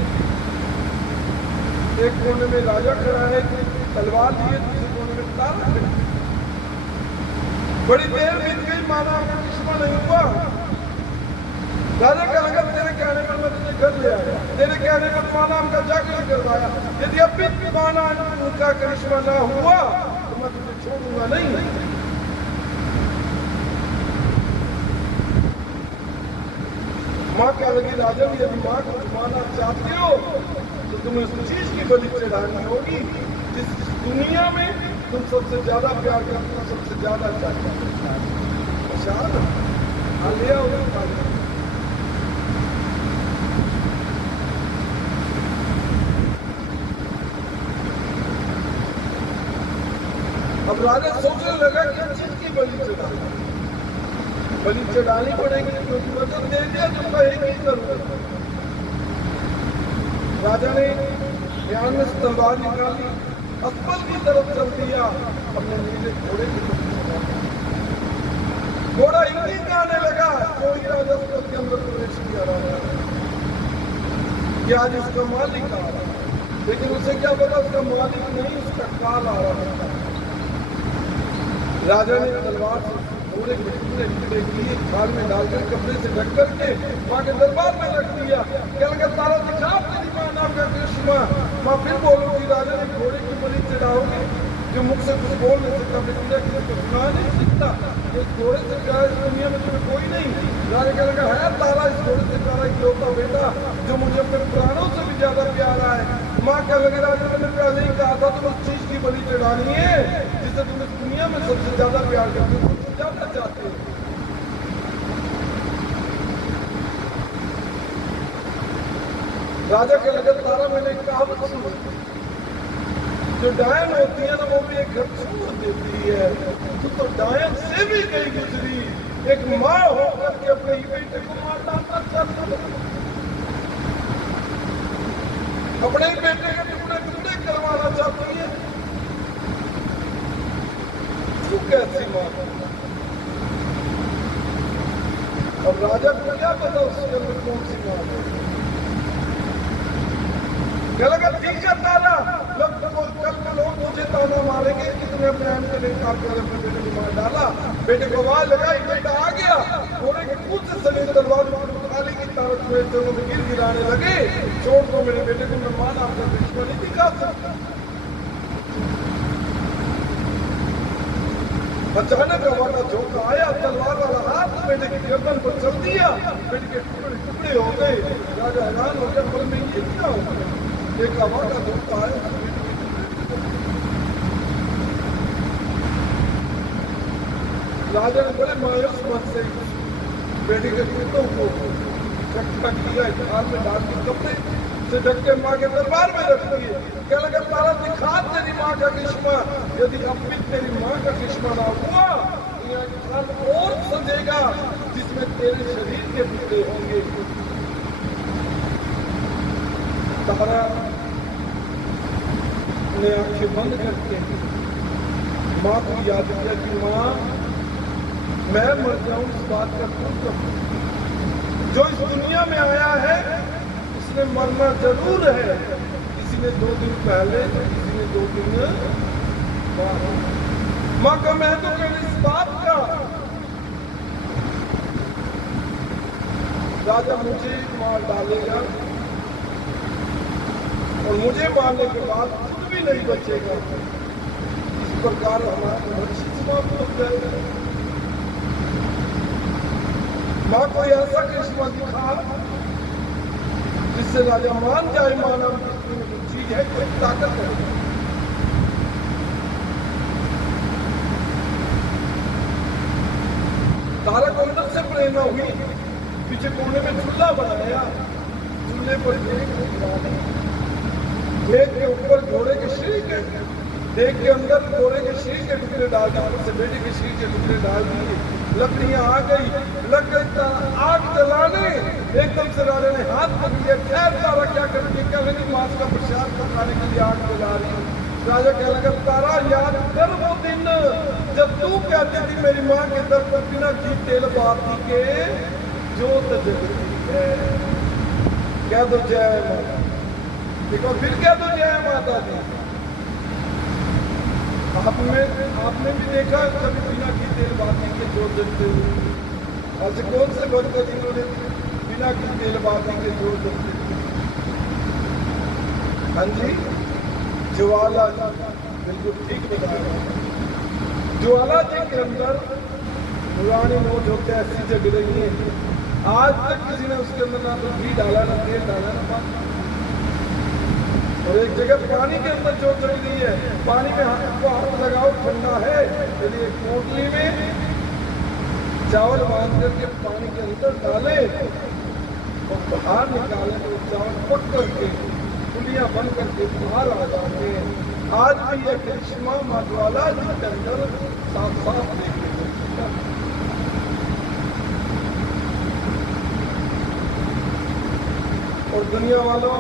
एक कोने में राजा खड़ा है तलवार लिए, दूसरे कोने में तारा खड़ा। बड़ी देर बीत गई, मां नाम का किस्मत नहीं हुआ। राजा का लगा तेरे कहने पर मैं तुझे घर ले आया, तेरे कहने पर मां नाम का जाकर करवाया। यदि अब भी मां नाम का करिश्मा ना हुआ तो मैं तुझे छोड़ूंगा नहीं। माँ क्या लगी राजन, यदि माँ को छुपाना चाहते हो तो तुम्हें उस चीज की बलि चढ़ानी होगी जिस दुनिया में तुम सबसे ज्यादा प्यार करते हो, सबसे ज्यादा चाहते हो। ले आओ। अब राजा सोचने लगा कि चीज की बलि चढ़ानी पड़ेगी, क्योंकि वचन दे दिया जो कहेगी करूंगा। राजा ने ध्यान में तलवार निकाली, अस्पल की तरफ चल दिया, अपने नीले घोड़े की तरफ। घोड़ा हिंदी गाने लगा, कोई राजा के अंदर प्रवेश किया राजा कि आज इसका मालिक आ रहा, लेकिन उसे क्या पता उसका मालिक नहीं, उसका काल आ रहा था। राजा ने तलवार से घोड़े के टुकड़े किए, थाल में डालकर कपड़े से ढक करके माँ के दरबार में रख दिया। क्या लगा तारा दिखा तेरी माँ नाम का कृष्ण। माँ फिर बोलूंगी राजा ने घोड़े की बलि चढ़ाओगे, जो मुख से कुछ बोल नहीं सकता, बेटा किसी को सुना नहीं सकता, इस घोड़े से प्यारा इस दुनिया में तुम्हें कोई नहीं। राजा क्या लगा है तारा इस घोड़े से प्यारा इकलौता बेटा जो मुझे अपने प्राणों से भी ज्यादा प्यारा है। माँ क्या लगे राजा, मैंने पहले ही कहा था तुम उस चीज की बलि चढ़ानी है जिसे तुम इस दुनिया में सबसे ज्यादा प्यार करते हो, सबसे ज्यादा चाहते हो। राजा के लगे तारा मैंने कहावत सुनी, जो डायन होती है ना वो भी एक घर छोड़ देती है, तो डायन से भी गई गुजरी, एक माँ होकर के अपने ही बेटे को मार डालना चाहती है, अपने ही बेटे के टुकड़े टुकड़े करवाना चाहती है। तू कैसी माँ? अब राजा को क्या पता उसके अंदर कौन सी माँ है। क्या लगा ठीक है तारा, कल के लोग मुझे ताना मारेंगे कि तुमने अपने आने के लिए काम कर अपने बेटे को मार डाला। बेटे को आवाज लगाई, बेटा आ गया, घोड़े के कूद से सनी तलवार खाली की तारा तुम्हें गिर गिराने लगे। छोड़ दो मेरे बेटे को, मैं मान आपका दुश्मन नहीं दिखा सकता। अचानक हवा का झोंका आया, तलवार वाला हाथ बेटे की गर्दन पर चल दिया, बेटे के टुकड़े टुकड़े हो गए। राजा हैरान हो गया, पर में ये क्या हो गया? एक हवा का झोंका आया, राजा ने बड़े मायूस मन से बेटे के टुकड़ों को इकट्ठा किया, थाल में डाल के कपड़े से ढक के माँ के दरबार में रख दिए। क्या लगा तारा दिखा तेरी माँ का करिश्मा, यदि अब भी तेरी माँ का करिश्मा ना हुआ तो यहाँ थाल और सजेगा जिसमें तेरे शरीर के टुकड़े होंगे। तारा ने आंखें बंद करके माँ को याद किया कि माँ मैं मर जाऊं इस बात का दुख, जो इस दुनिया में आया है उसने मरना जरूर है, किसी ने 2 दिन पहले तो किसी ने 2 दिन बाद। माँ का मैं तो केवल इस बात का, राजा मुझे मार डालेगा और मुझे मारने के बाद खुद भी नहीं बचेगा। इस प्रकार हमारा मनुष्य समाप्त हो जाएगा। माँ को ऐसा करिश्मा दिखा जिससे राजा मान जाए मानव चीज है, कोई ताकत है। तारा को अंदर से प्रेरणा हुई, पीछे कोने में चूल्हा बनाया, चूल्हे पर देख के ऊपर घोड़े के शरीर के, देख के अंदर घोड़े के शरीर के टुकड़े डाल दिए, से बेटे के शरीर के टुकड़े डाल दिए। लकड़ियां आ गई, लग गई आग जलाने। एकदम से राजा ने हाथ पकड़ लिया, खैर तारा क्या करेंगे, क्या लगी मांस का प्रसाद पकाने के लिए आग जला रही। राजा क्या लगा तारा याद कर वो दिन जब तू कहती थी मेरी माँ के दर पर बिना घी तेल बाती के जोत जगती है। कह दो जय माता, देखो फिर कह दो जय माता दी। आपने भी देखा कभी बिना घी तेल बाती के जोत जलते हुए? ऐसे कौन से भक्त जिन्होंने बिना घी तेल बाती के जोत जलते? हाँ जी, ज्वाला जी, बिल्कुल ठीक बता रहा हूँ। ज्वाला जी के अंदर पुरानी नोट होते ऐसी जग रही है आज तक किसी ने उसके अंदर ना तो घी डाला, ना तेल डाला, ना पानी। और एक जगह पानी के अंदर जो चढ़ गई है, पानी में हाथ लगाओ ठंडा है, यदि एक पोटली में चावल बांध करके पानी के अंदर डाले और बाहर निकाले तो चावल पक करके पुलिया बन करके बाहर आ जाते हैं। आज भी यह करिश्मा माँ ज्वाला जी के अंदर साफ साफ देखने को मिलता है। और दुनिया वालों,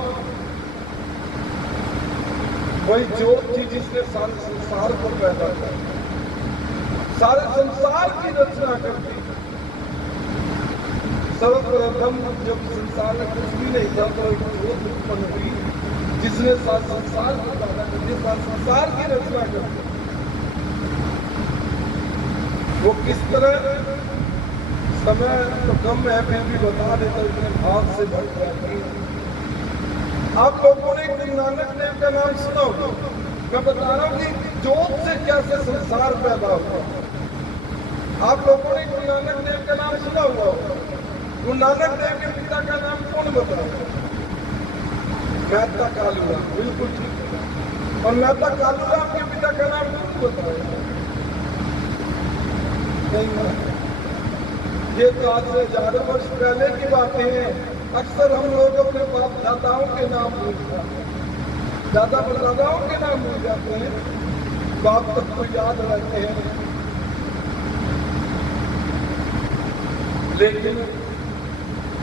वही ज्योत थी जिसने सारे संसार को पैदा किया, सारे संसार की रचना करती। सर्वप्रथम जब संसार में कुछ भी नहीं था तो एक ज्योत उत्पन्न हुई जिसने सारे संसार को पैदा कर दिया, सारे संसार की रचना कर दी। वो किस तरह, समय तो कम है फिर भी बता देता, इतने भाव से भर जाती है। आप लोगों ने गुरु नानक देव का नाम सुना होगा। मैं बता रहा हूँ कि ज्योत से कैसे संसार पैदा हुआ। आप लोगों ने गुरु नानक देव का नाम सुना हुआ। गुरु नानक देव के पिता का नाम कौन बताया? मेहता कालूराम, बिल्कुल ठीक। और मेहता कालूराम के पिता का नाम कौन बताया? नहीं, ये तो आज से हजारों वर्ष पहले की बातें हैं। अक्सर हम लोग अपने बाप दादाओं के नाम भूल जाते हैं, दादा परदादाओं के नाम भूल जाते हैं, बाप तक तो याद रहते हैं। लेकिन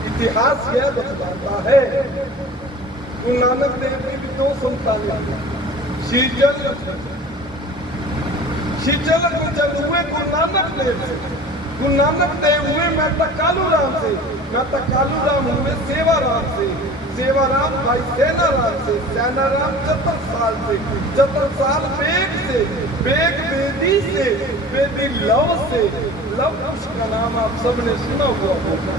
इतिहास यह बताता है, गुरु नानक देव की भी दो संतानें, शीतल हुए गुरु नानक देव से, गुरु नानक देव हुए मेहता कालूराम से, मेहता कालूराम हुए सेवाराम से, सेवाराम भाई सेनाराम से, सेनाराम चतुर साल बेग से, बेग बेदी से, बेदी लव से, लव उसका नाम आप सबने सुना हुआ होगा,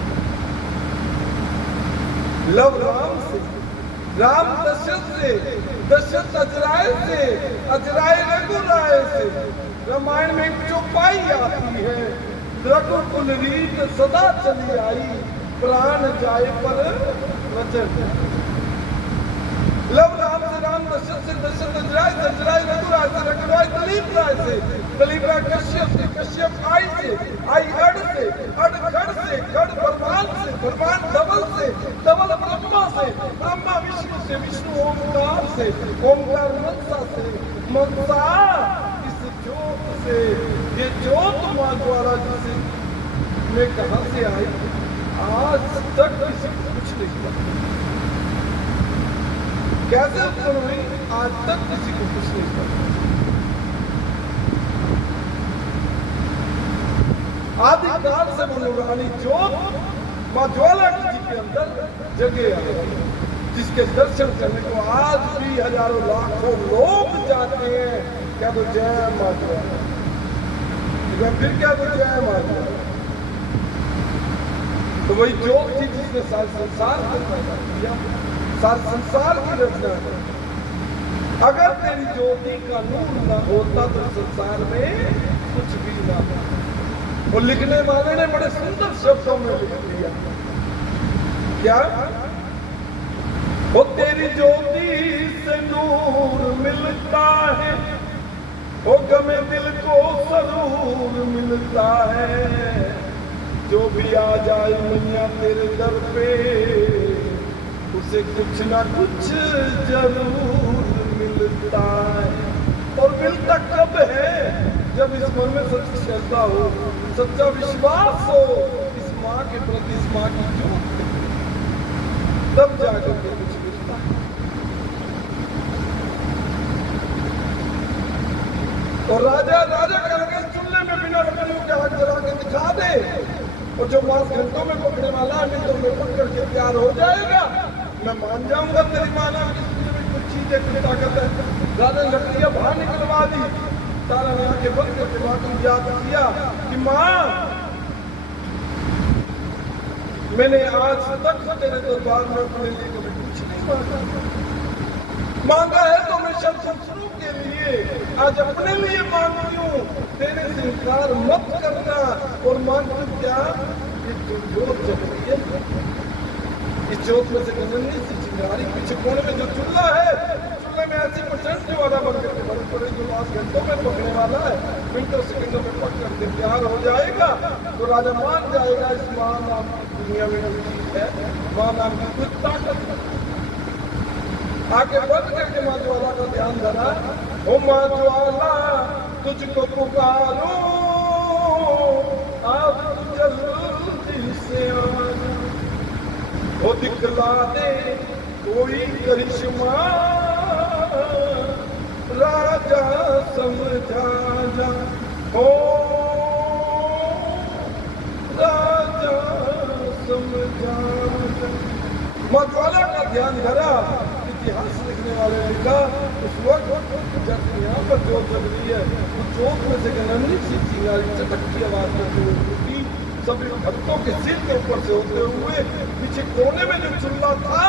लव राम से, राम दशरथ से, दशरथ अजराय से, अजराय रघुराय से। रामायण में चौपाई आती है, रघुकुल रीत सदा चली आई, प्राण जाए पर वचन। लव राम से, राम दशरथ से, दशरथ अजराय से, अजराय रघुराय से, रघुराय दलीप राय से, दलीप राय कश्यप से, कश्यप आई से, आई अड़ से, अड़ गढ़ से, गढ़ भगवान से, भगवान धवल से, धवल ब्रह्मा से, ब्रह्मा विष्णु से, विष्णु ओमकार से, ओमकार मनसा से, मनसा इस ज्योत से। ये ज्योत माँ द्वारा जिसे में कहां से आई, आज तक किसी को कुछ नहीं पता कैसे उत्पन्न हुई, आज तक किसी को कुछ नहीं पता। आदिकाल से मनोरानी ज्योत माँ ज्वाला जी के अंदर जगे आई, जिसके दर्शन करने को आज भी हजारों लाखों लोग जाते हैं। क्या तो जय माँ ज्वाला, फिर क्या तो जय माँ ज्वाला। तो वही ज्योत थी जिसने सारे संसार को पैदा किया, सारे संसार की रचना है। अगर तेरी ज्योति का नूर न होता तो संसार में कुछ भी ना होता। वो लिखने वाले ने बड़े सुंदर शब्दों में लिख दिया, क्या वो तेरी ज्योति से नूर मिलता है, वो गमे दिल को सरूर मिलता है। जो भी आ जाए मैया तेरे दर पे, उसे कुछ ना कुछ जरूर मिलता है। और मिलता कब है? जब इस मन में सच्ची श्रद्धा हो, सच्चा विश्वास हो इस माँ के प्रति, इस माँ की ज्योत, तब जाकर के कुछ मिलता है। और राजा करके चूल्हे में बिना लकड़ियों के आग जला के दिखा दे, और जो 5 घंटों में पकड़ने वाला है मिनटों में पक करके तैयार हो जाएगा, मैं मान जाऊंगा तेरी माना में कुछ चीजें की ताकत है। राजा ने लकड़ियां बाहर निकलवा दी, तारा ने आके बंद करके माँ को याद किया कि माँ, मैंने आज तक तेरे दरबार में अपने लिए कभी कुछ नहीं मांगा है, तो मैं शत्रु के लिए आज अपने लिए मांगती हूँ। तेरे से इनकार मत करना। और मांगती क्या? जो जोत जल रही है, इस जोत में से नन्ही सी चिंगारी पीछे कोने में जो चूल्हा है, चूल्हे में ऐसी प्रचंड वाला बन करके बड़े बड़े जो 5 घंटों में पकने वाला है, मिनटों सेकंडों में पक करके तैयार हो जाएगा। तो राजा मान जाएगा इस मां नाम की दुनिया में जो चीज है, मां नाम की कुछ ताकत आके बंद करके मां ज्वाला का ध्यान धरा। ओ मां ज्वाला तुझको पुकारो, आप जल्दी से आना, वो दिखला दे कोई करिश्मा, राजा समझा जा, हो राजा समझा जा। मां ज्वाला का ध्यान धरा। इतिहास लिखने वाले ने लिखा उस वक्त जब यहाँ पर जोत जल रही है, उस जोत में से नन्ही सी चिंगारी चटक की आवाज करते हुए उठी, सभी भक्तों के सिर के ऊपर से होते हुए पीछे कोने में जो चूल्हा था,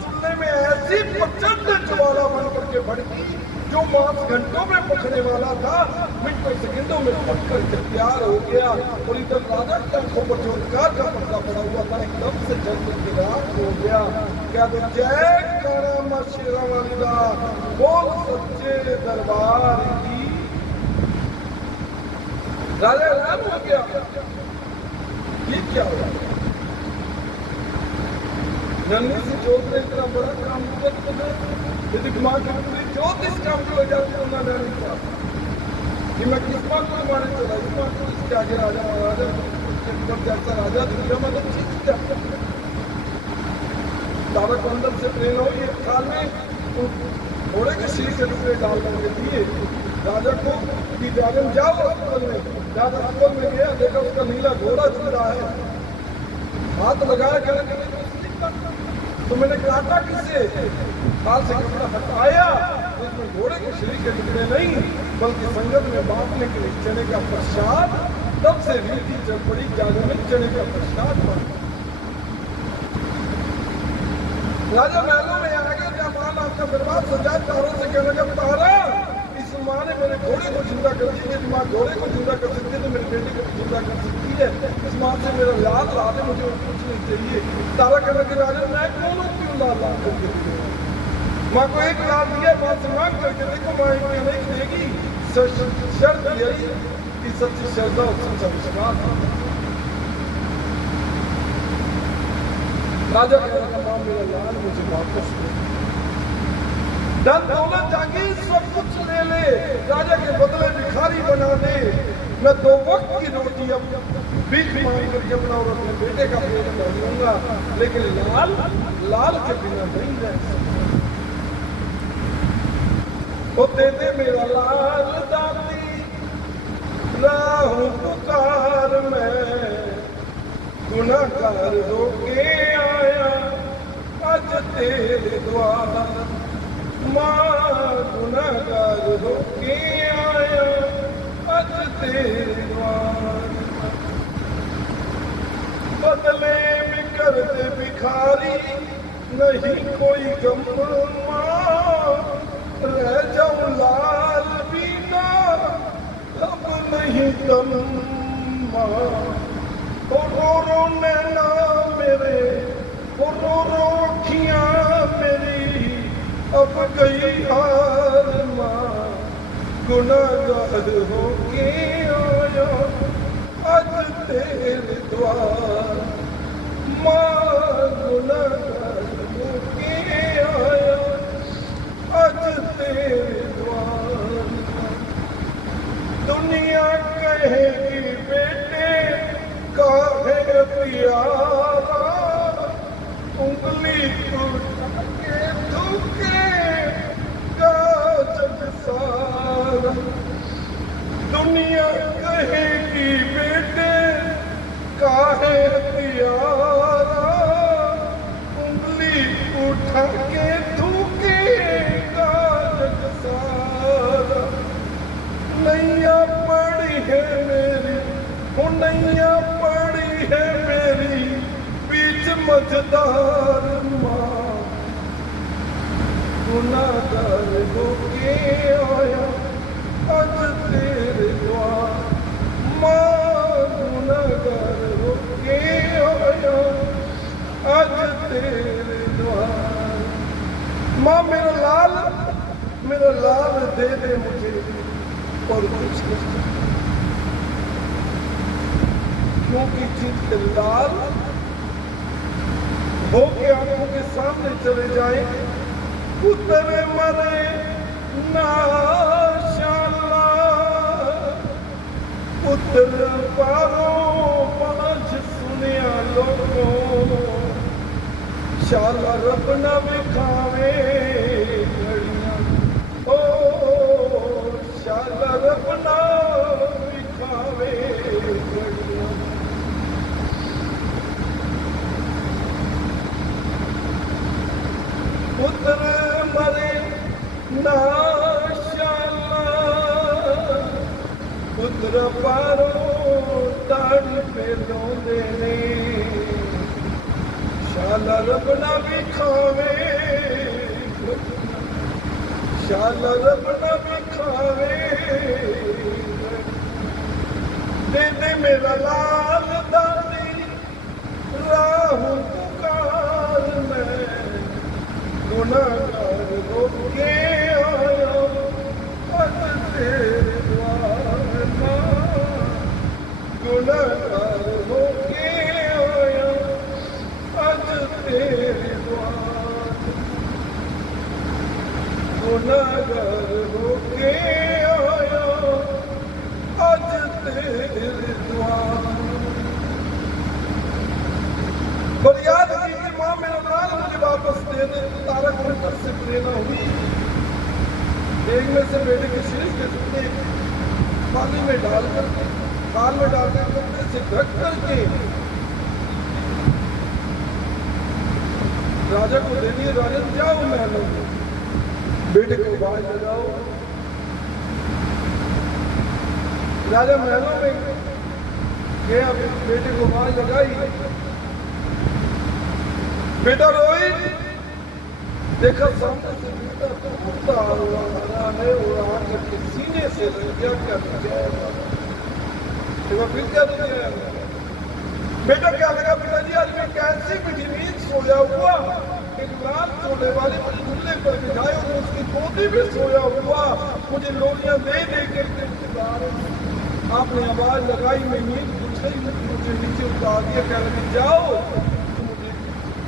चूल्हे में ऐसी प्रचंड ज्वाला बन करके भड़की, जो मांस घंटों में पकने वाला था, मिनटों सेकंडों में पक करके तैयार हो गया। और इधर राजा की आंखों पर जो अंधकार का पर्दा पड़ा हुआ था, एकदम से जल करके राख हो गया। क्या तो जय कारा शेरा वाली बोल सच्चे दरबार की। राजा हैरान हो गया, ये क्या हुआ? नन्ही सी जोत ने इतना बड़ा काम किया, यदि मां की पूरी जोत इस काम को ले जाती तो ना नहीं था कि मैं किस मां को मारे चला, इस मां को इसके आगे राजा महाराजा जैसा राजा दुनिया में तो चीज क्या तारक मंडल से प्रेरणा हुई। एक साल में घोड़े के शीर के टुकड़े डाल करके दिए राजा को कि राजन जाओ अस्पताल में। राजा अस्पताल में गया, देखा उसका नीला घोड़ा चल रहा है, हाथ लगाया कहने तो मैंने काटा किसे, हाथ से कपड़ा हटाया, उसमें घोड़े के शरीर के टुकड़े नहीं बल्कि संगत में बांटने के लिए चने का प्रसाद। तब से रीति चल पड़ी, जाने में चने का प्रसाद बना। राजा महलों में आ गया, क्या माल आपका दरबार सजाए तारों से कहने लगा, तारा इस माँ ने मेरे घोड़े को जिंदा कर दी, यदि माँ घोड़े को जिंदा कर सकती है तो मेरे बेटे को जिंदा कर सकती है। इस माँ से मेरा लाल लाल है, मुझे और कुछ नहीं चाहिए। तारा कहने लगे, राजा मैं कौन हूँ क्यों लाल लाल करके दिया? माँ को एक लाल दिया, माँ से मांग करके देखो, माँ एक नहीं देगी। शर्त यही कि सच्ची श्रद्धा और सच्चा विश्वास। राजा कहने लगा, माँ मेरा लाल मुझे वापस दे, धन दौलत जागीर सब कुछ ले ले, राजा के बदले भिखारी बना दे, मैं 2 वक्त की रोटी अब भीख मांग करके अपना और अपने बेटे का पेट भर लूंगा, लेकिन लाल लाल के बिना नहीं रह सकता। तो दे दे मेरा लाल दाती, राहु पुकार मैं, गुनाहगार होके आया आज तेरे द्वार। मां गुनाहगार होके आया आज तेरे द्वार। बदले में कर दे भिखारी, नहीं कोई गम मां, रह जाऊं लाल बिना अब नहीं दम मां। रो रो नैना मेरे, रो रो अखियां मेरी, अब गई हार मां, गुनाहगार होके आया आज तेरे द्वार। मां गुनाहगार होके आया आज तेरे द्वार। दुनिया कहेगी बेटे काहे प्यारा, उंगली उठा के थूके का जग सारा। दुनिया कहेगी बेटे काहे प्यारा, उंगली उठा के थूके का जग सारा। नैया पड़ी है मेरी, वो नैया पड़ी है मेरी, बीच मझदार मां, गुनाहगार होके आया आज तेरे द्वार। मां गुनाहगार होके मेरा लाल दे दे मुझे और कुछ नहीं, क्योंकि जिनके लाल हो के आंखों के सामने चले जाए पुत्र मरे नाशाला, पुत्र पारो पांच सुनिया लोगों, शाला रब न विखावे घड़ियां, ओ शाला रब न विखावे घड़ियां। पुत्र मरे नाशाला, पुत्र पारो ताड़ी पे रोंदे ने, शाला रब ना भी खावे, शाला रब ना भी खावे, दे दे मेरा लाल दादी राहु पुकार मैं, गुनाहगार होके आया अज तेरे द्वार मां, गुनाहगार होके आया अज तेरे द्वार, गुनाहगार होके आया अज तेरे द्वार। फरियाद की कि मां मेरा लाल मुझे वापस दे दे, तो तारक मंत्र से प्रेरणा हुई। एक में से बेटे के शरीर के टुकड़े पानी में डालकर थाल में डालकर कपड़े से ढक करके राजा को दे दिए। राजा जाओ महलों में, बेटे को आवाज लगाओ। राजा महलों में गया, बेटे को आवाज लगाई, बेटा रोहित देखा सामने से बेटा तो उड़ता हुआ आ है और आकर के सीने से लग गया। क्या फिर क्या दिया? बेटा क्या लगा? पिताजी आज मैं कैसी मीठी नींद सोया हुआ, एक लाल सोने वाले मुझे झूले पर बिठाए और उसकी गोदी में सोया हुआ, मुझे लोलियां दे दे करके आपने आवाज लगाई, मैं नींद उठ मुझे नीचे उतार दिया। क्या लगे जाओ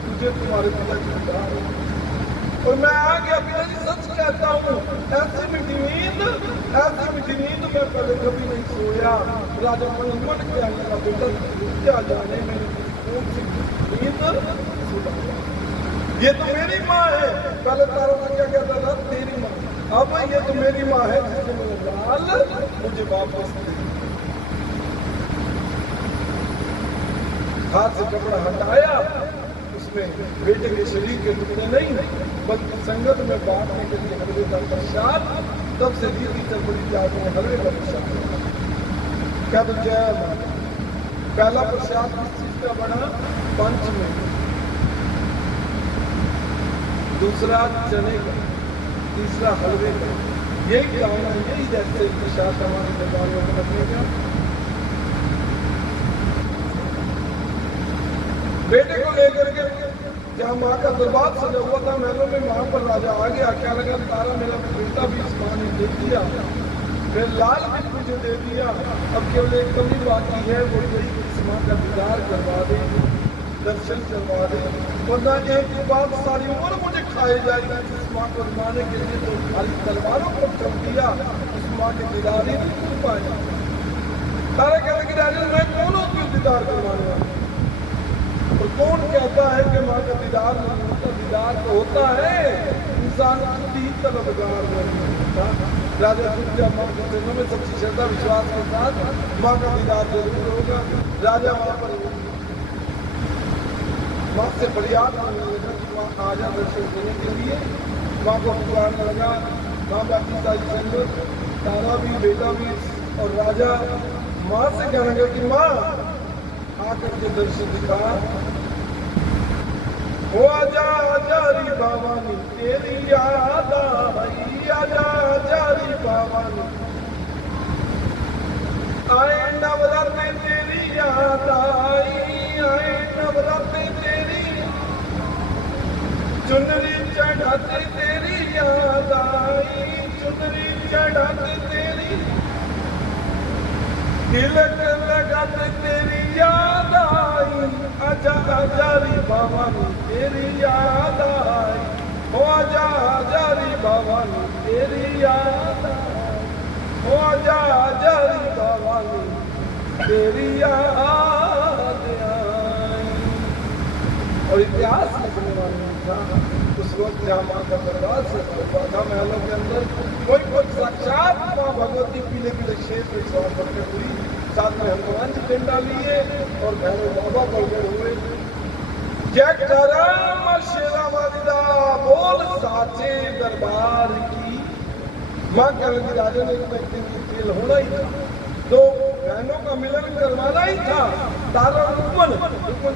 मुझे तुम्हारे पिताजी उतार, और मैं आ गया। पिताजी सच कहता हूँ, ऐसी मीठी नींद मैं पहले कभी नहीं सोया। राजा मन मन के आने का बेटा क्या जाने में कौन सी नींद सुना। ये तो मेरी माँ है। पहले तारा मैं क्या कहता था, तेरी माँ, अब ये तो मेरी माँ है जिसने मेरा लाल मुझे वापस दे। हाथ से कपड़ा हटाया, उसमें बेटे के शरीर के टुकड़े नहीं बल्कि संगत में बांटने के लिए हलवे का प्रसाद, तब से रीति चल पड़ी जाती है हलवे का प्रसाद। क्या तो जय पहला प्रसाद किस चीज का बना? पंच में, दूसरा चने का, तीसरा हलवे का। यही कारण है, यही जैसे प्रसाद हमारे दरबारों में लगेगा। बेटे को लेकर के जहाँ माँ का दरबार सजा हुआ था महलों में, वहां पर राजा आ गया। क्या लगा? तारा मेरा बेटा भी इस माँ ने दे दिया, फिर लाल भी मुझे दे दिया, अब केवल एक कमी बाकी है, वो यही इस माँ का दीदार करवा दे, दर्शन करवा दे, वरना एक बात सारी उम्र मुझे खाई जाएगी। इस माँ को दिलाने के लिए तो खाली तलवारों को चल दिया, इस माँ के दीदार ही नहीं पाए। तारा कहते कि राजा मैं कौन होती हूँ दीदार करवाने वाला? और कौन कहता है कि माँ का दीदार नहीं होता? दीदार तो होता है, इंसान खुद ही तलबगार नहीं होता। राजा चुपचाप माँ के चरणों में सच्ची श्रद्धा विश्वास के साथ माँ का दीदार जरूर होगा। राजा वहां पर माँ से फरियाद करने लगा कि माँ आ जा दर्शन देने के लिए। माँ को पुकारने लगा, माँ बाकी सारी संगत, तारा भी, बेटा भी और राजा माँ से कहने लगा कि माँ आकर के दर्शन दिखा। ओ आजा आजा री भवानी तेरी याद आई, आजा आजा री भवानी, आए नवरात्रे तेरी याद आई, आए नवरात्रे तेरी, चुनरी चढ़ाते तेरी याद आई, चुंदरी चढ़त तेरी, तिलक लगत तेरी याद आई, आजा आजा री भवानी तेरी याद आई, ओ आजा आजा री भवानी तेरी याद आई, ओ आजा आजा री भवानी तेरी याद आई। और इतिहास लिखने वाले था उस वक्त जहाँ माँ का दरबार से था महलों के अंदर, कोई साक्षात माँ भगवती पीले पीले शेर पे सवार प्रकट हुई, साथ में हनुमान जी डंडा लिए और भैरव बाबा प्रकट हुए। जय करा माँ शेरा वालिदा बोल साचे दरबार की। माँ कहती राजा ने एक दिन खेल होना ही था, दो बहनों का मिलन करवाना ही था। तारा और रुक्मन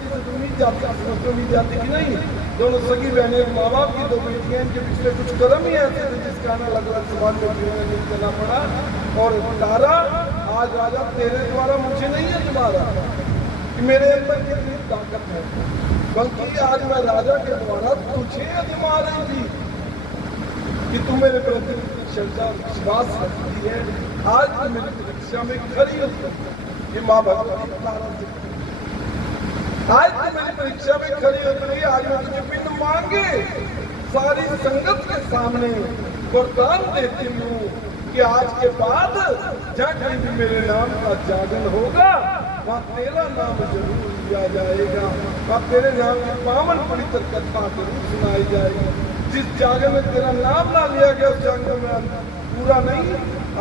जी से उम्मीद जाती, समझ में उम्मीद जाती कि नहीं, दोनों सगी बहनें, माँ बाप की दो बेटियां, इनके पिछले कुछ कर्म ही ऐसे थे जिस कारण अलग अलग समाज में जीवन करना पड़ा। और तारा, आज राजा तेरे द्वारा मुझे नहीं है तुम्हारा कि मेरे अंदर कितनी ताकत है, बल्कि आज मैं राजा के द्वारा तुझे अजमा रही थी कि तू मेरे प्रति श्रद्धा विश्वास रखती है। आज तू मेरी परीक्षा में खड़ी उतरी, ये माँ भगवती तारा से, आज तू मेरी परीक्षा में खड़ी उतरी। आज मैं तुझे बिन मांगे सारी संगत के सामने वरदान देती हूँ कि आज के बाद जहाँ कहीं भी मेरे नाम का जागरण होगा, वहाँ तेरा नाम जरूर लिया जाएगा, वहाँ तेरे नाम की पावन पवित्र कथा जरूर सुनाई जाएगी। जिस जागरण में तेरा नाम ना लिया गया उस जागरण में पूरा नहीं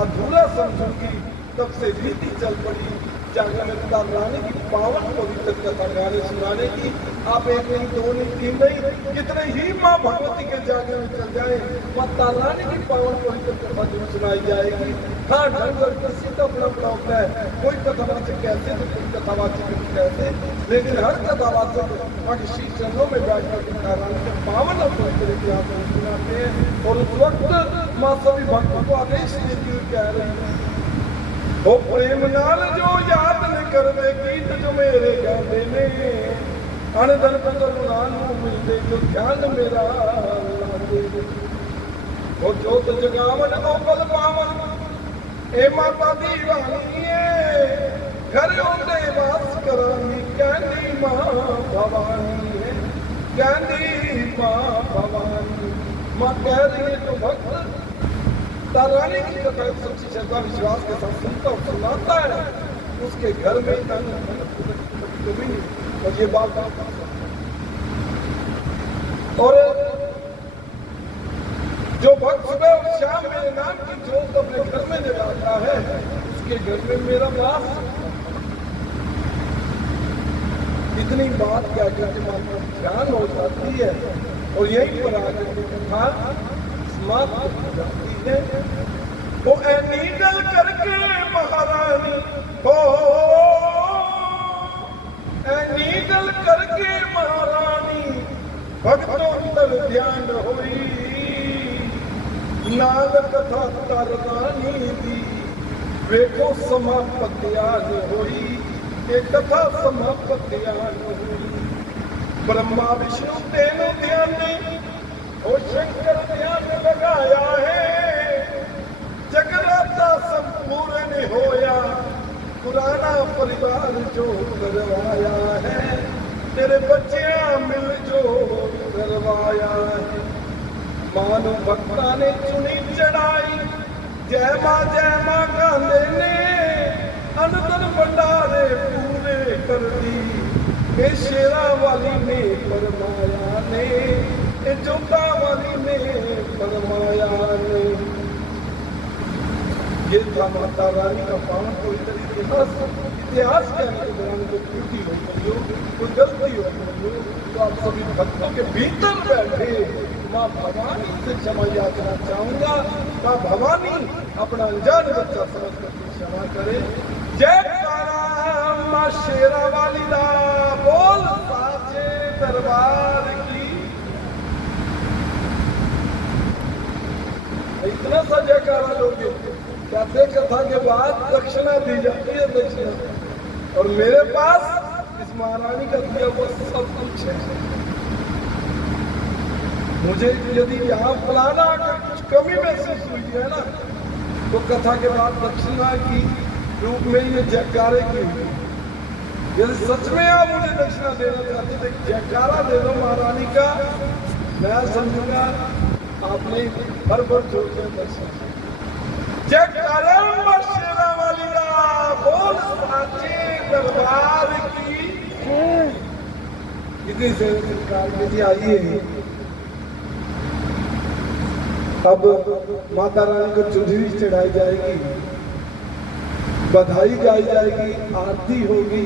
अधूरा समझूंगी। तब से रीति चल पड़ी जागरण में पिता रानी की पावन पवित्र कथा गाने सुनाने की। आप एक नहीं, दो नहीं, तीन नहीं, कितने ही माँ भगवती के जागरण में चल जाए, माता रानी की पावन पवित्र कथा जरूर सुनाई जाएगी। हाँ, ढंग और किसी का अपना अपना होता है, कोई कथावाचक कैसे तो कोई कथावाचक कैसे, लेकिन हर कथावाचक माँ के श्री चरणों में बैठकर पिता रानी के पावन और पवित्र इतिहास सुनाते हैं। और उस वक्त माँ सभी भक्तों को आदेश देती हुई कह रही है, ओ प्रेम नाल जो याद न करवे गीत जो मेरे गाते ने, अनधन करुणा नू मिलते जो ध्यान मेरा लाते। ओ जोत जगावन ओ बल पावन ए माता दीवानी है, घर होंदे वास करानी कहनी माँ भवानी है, कहनी माँ भवानी। माँ कह रही है तो भक्त तारानी की कथा सच्ची श्रद्धा विश्वास के साथ सुनता और सुनाता है, उसके घर में कभी नहीं। और ये बात और जो भक्त सुबह और शाम मेरे नाम की जोत अपने घर में जगाता है, उसके घर में मेरा वास। इतनी बात क्या करके माता ध्यान हो जाती है और यहीं पर आकर के कथा समाप्त हो जाती है। वो नीडल करके महारानी हो, नीडल करके महारानी भक्तों तर ध्यान होई, नाल कथा तारानी दी वेखो समापत्यान होई, एक कथा समापत्यान होई। ब्रह्मा विष्णु तेनो ध्यान और शंकर ध्यान लगाया है, जगराता संपूर्ण होया, पुराना परिवार जो करवाया है, तेरे बच्चियां मिल जो करवाया है। मानो भक्ता ने चुनी चढ़ाई, जय माँ गांधे ने अनंतर भंडारे पूरे कर दी, ये शेरा वाली ने फरमाया ने, ये जोता वाली ने फरमाया ने। ये था माता रानी का पावन पवित्र इतिहास। इतिहास कहने के दौरान कोई त्रुटि हो गई हो, कोई गलती हो गई हो, तो आप सभी भक्तों के भीतर बैठे माँ भवानी से क्षमा याचना चाहूंगा। माँ भवानी अपना अनजान बच्चा समझ करके क्षमा करे। जय कारा माँ शेरा वाली दा बोल साचे दरबार की। इतना सा जयकारा लोगे, कहते कथा के बाद दक्षिणा दी जाती है, दक्षिणा। और मेरे पास इस महारानी का दिया हुआ सब कुछ है। मुझे यदि यहाँ फलाना अगर कुछ कमी महसूस हुई है ना, तो कथा के बाद दक्षिणा की रूप में ये जयकारे की हुई। यदि सच में आप मुझे दक्षिणा देना चाहते तो जयकारा दे दो महारानी का, मैं समझूंगा आपने हर बार जोड़ के दर्शन। जयकारा शेरा वाली का बोल साचे दरबार की। इतनी से सरकार यदि आइए, अब माता रानी को चुनरी चढ़ाई जाएगी, बधाई गाई जाएगी, आरती होगी।